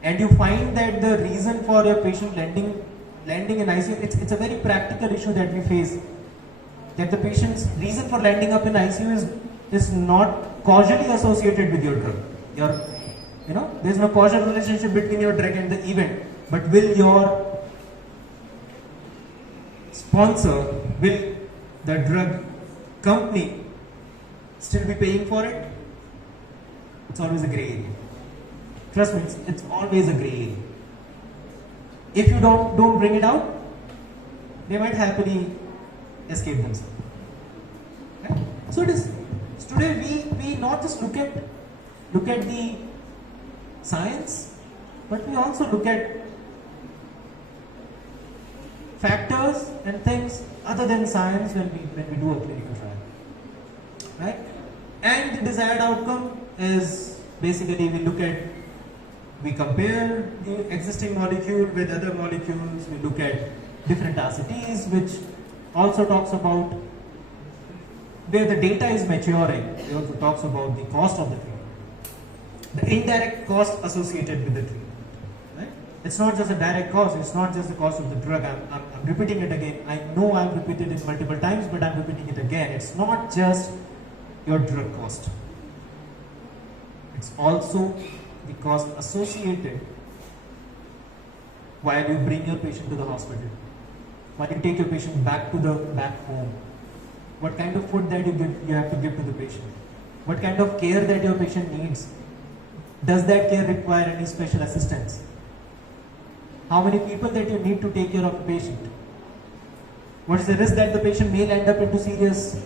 and you find that the reason for your patient landing in ICU, it's a very practical issue that we face, that the patient's reason for landing up in ICU is not causally associated with your drug. There's no causal relationship between your drug and the event, but will your sponsor, will the drug company still be paying for it? It's always a gray area. Trust me, it's always a gray area. If you don't bring it out, they might happily escape themselves. Right? So it is. Today we not just look at the science, but we also look at factors and things other than science when we do a clinical trial. Right? And the desired outcome is basically we compare the existing molecule with other molecules, we look at different RCTs, which also talks about where the data is maturing. It also talks about the cost of the treatment, the indirect cost associated with the treatment. Right? It's not just a direct cost, it's not just the cost of the drug. I'm repeating it again. I know I've repeated it multiple times, but I'm repeating it again. It's not just your drug cost. It's also the cost associated while you bring your patient to the hospital, while you take your patient back home. What kind of food that you have to give to the patient? What kind of care that your patient needs? Does that care require any special assistance? How many people that you need to take care of the patient? What is the risk that the patient may end up into serious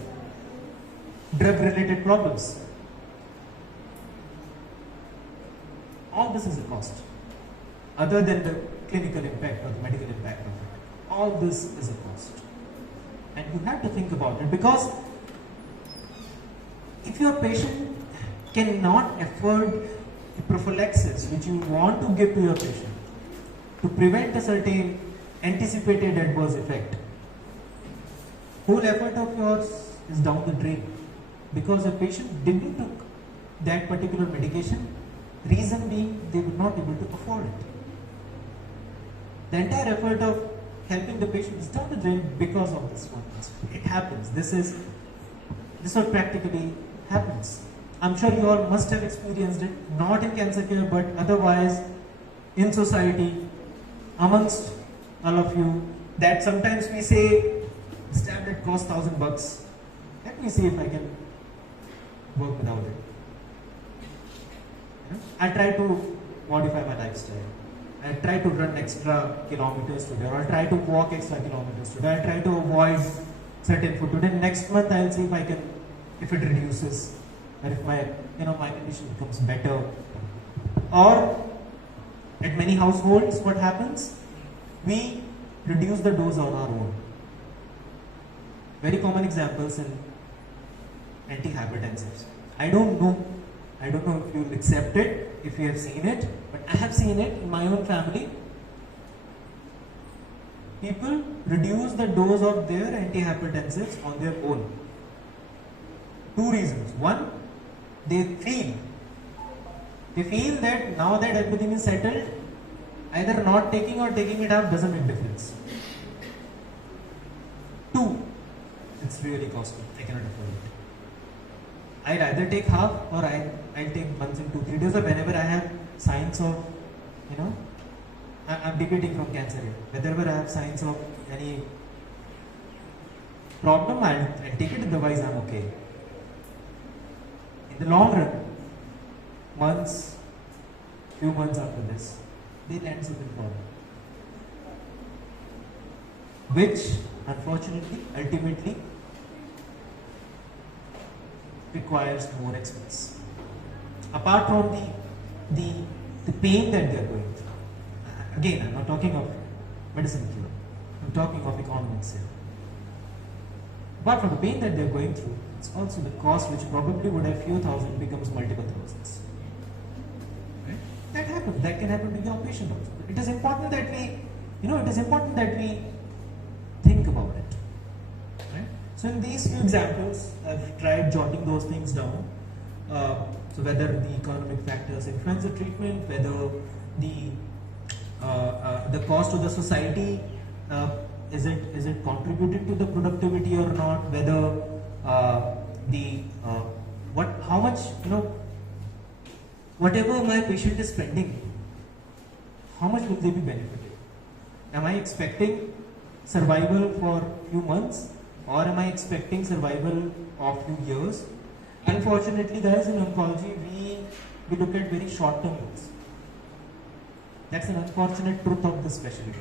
drug-related problems? All this is a cost, other than the clinical impact or the medical impact of it. All this is a cost. And you have to think about it, because if your patient cannot afford the prophylaxis which you want to give to your patient to prevent a certain anticipated adverse effect, whole effort of yours is down the drain, because the patient didn't took that particular medication. Reason being, they were not able to afford it. The entire effort of helping the patient is down the drain because of this one. It happens. This is This is what practically happens. I'm sure you all must have experienced it, not in cancer care, but otherwise in society, amongst all of you, that sometimes we say, this tablet costs $1,000. Let me see if I can work without it. I try to modify my lifestyle. I try to run extra kilometers today, or I try to walk extra kilometers today. I try to avoid certain food today. Next month I'll see if it reduces, or if my condition becomes better. Or at many households, what happens? We reduce the dose on our own. Very common examples in antihypertensives. I don't know if you'll accept it, if you have seen it, but I have seen it in my own family. People reduce the dose of their antihypertensives on their own. Two reasons. One, they feel that now that everything is settled, either not taking or taking it up doesn't make difference. Two, it's really costly. I cannot afford it. I'll either take half or I'll take once in 2-3 days, or whenever I have signs of, I'm debating from cancer here. Whenever I have signs of any problem, I'll take it, otherwise I'm okay. In the long run, few months after this, they land up in problem. Which, unfortunately, ultimately, requires more expense. Apart from the pain that they are going through. Again, I'm not talking of medicine cure. I'm talking of economics here. Apart from the pain that they are going through, it's also the cost, which probably would have few thousand becomes multiple thousands. Right? That happens. That can happen to your patient also. It is important that we, think about it. Right? So in these few examples, I've tried jotting those things down. So whether the economic factors influence the treatment, whether the cost to the society, is it contributing to the productivity or not, whether how much, whatever my patient is spending, how much will they be benefited? Am I expecting survival for few months, or am I expecting survival of few years? Unfortunately, guys, in oncology, we look at very short-term goals. That's an unfortunate truth of this specialty,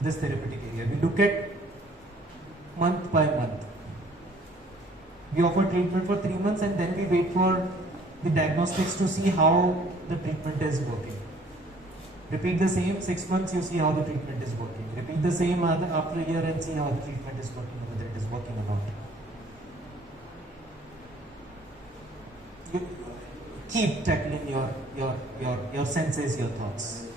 this therapeutic area. We look at month by month. We offer treatment for 3 months, and then we wait for the diagnostics to see how the treatment is working. Repeat the same 6 months, you see how the treatment is working. Repeat the same after a year and see how the treatment is working, whether it is working or not. You keep tackling your senses, your thoughts.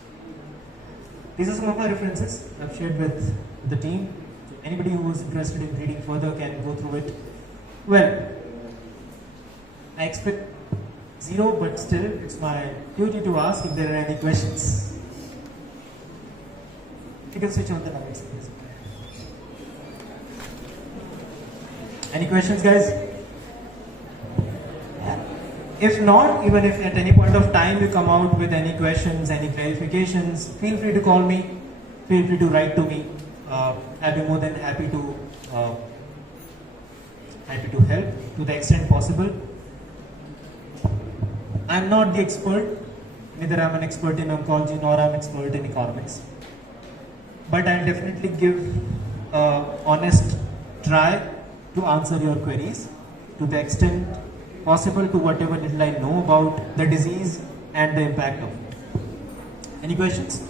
These are some of my references I've shared with the team. Anybody who is interested in reading further can go through it. Well, I expect 0, but still it's my duty to ask if there are any questions. You can switch on the lights. Any questions, guys? If not, even if at any point of time you come out with any questions, any clarifications, feel free to call me, feel free to write to me. I'll be more than happy to help to the extent possible. I'm not the expert, neither I'm an expert in oncology nor I'm an expert in economics. But I'll definitely give an honest try to answer your queries to the extent possible, to whatever little I know about the disease and the impact of it. Any questions?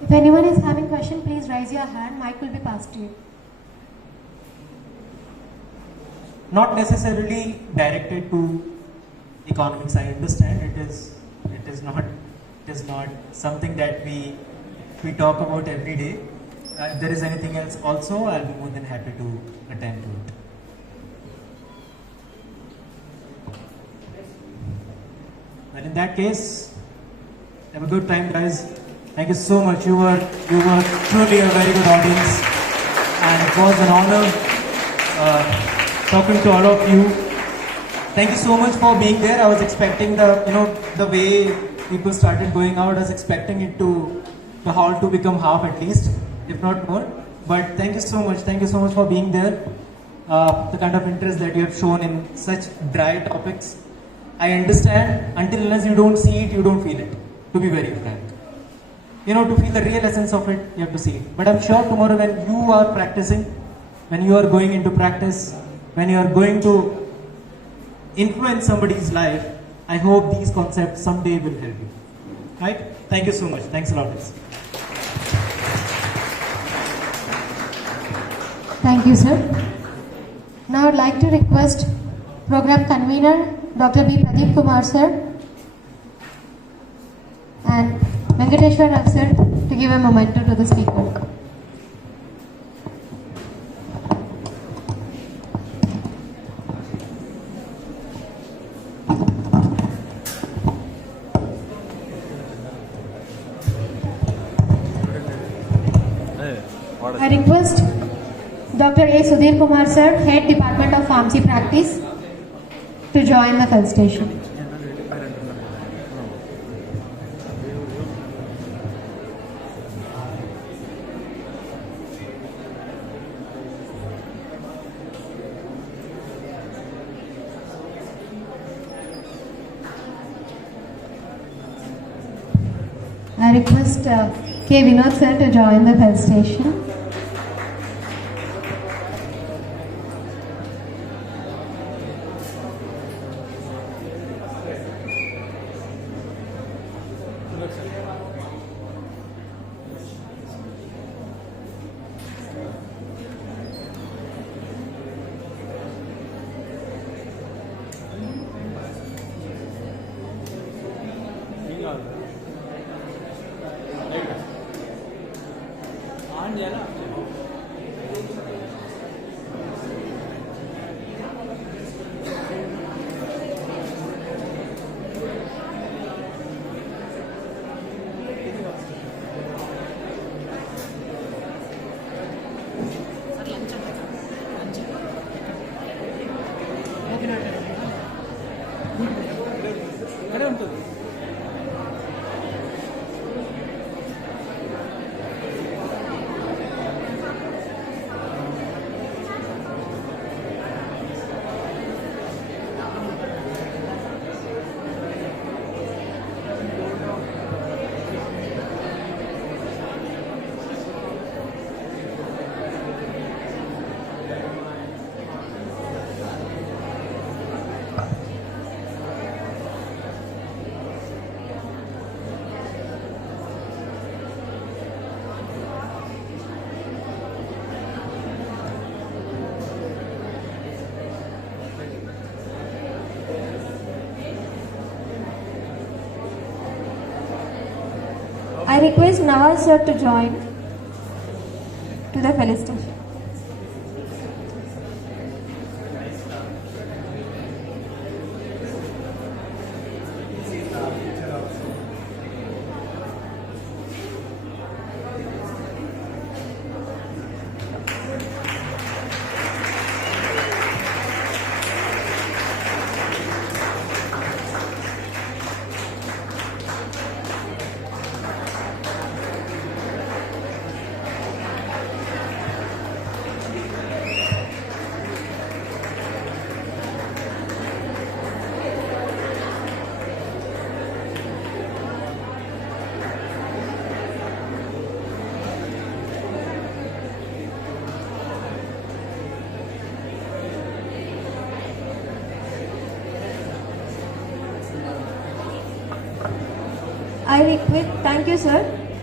If anyone is having question, please raise your hand. Mic will be passed to you. Not necessarily directed to economics. I understand it is not something that we talk about every day. If there is anything else also, I'll be more than happy to attend to it. And in that case, have a good time, guys. Thank you so much. You were truly a very good audience, and it was an honor talking to all of you. Thank you so much for being there. I was expecting the way people started going out. I was expecting the hall to become half at least, if not more. But thank you so much. Thank you so much for being there. The kind of interest that you have shown in such dry topics. I understand, until unless you don't see it, you don't feel it. To be very frank. To feel the real essence of it, you have to see it. But I'm sure tomorrow when you are practicing, when you are going into practice, when you are going to influence somebody's life, I hope these concepts someday will help you. Right? Thank you so much. Thanks a lot. Thank you, sir. Now I'd like to request Program Convener Dr. B. Pradeep Kumar, sir, and Venkateshwar Rav, sir, to give a memento to the speaker. I request Dr. A. Sudhir Kumar, sir, Head Department of Pharmacy Practice, to join the felicitation. I request K. Vinod, sir, to join the felicitation. I request Nawaz, sir, to join to the felicitation. I request, thank you, sir.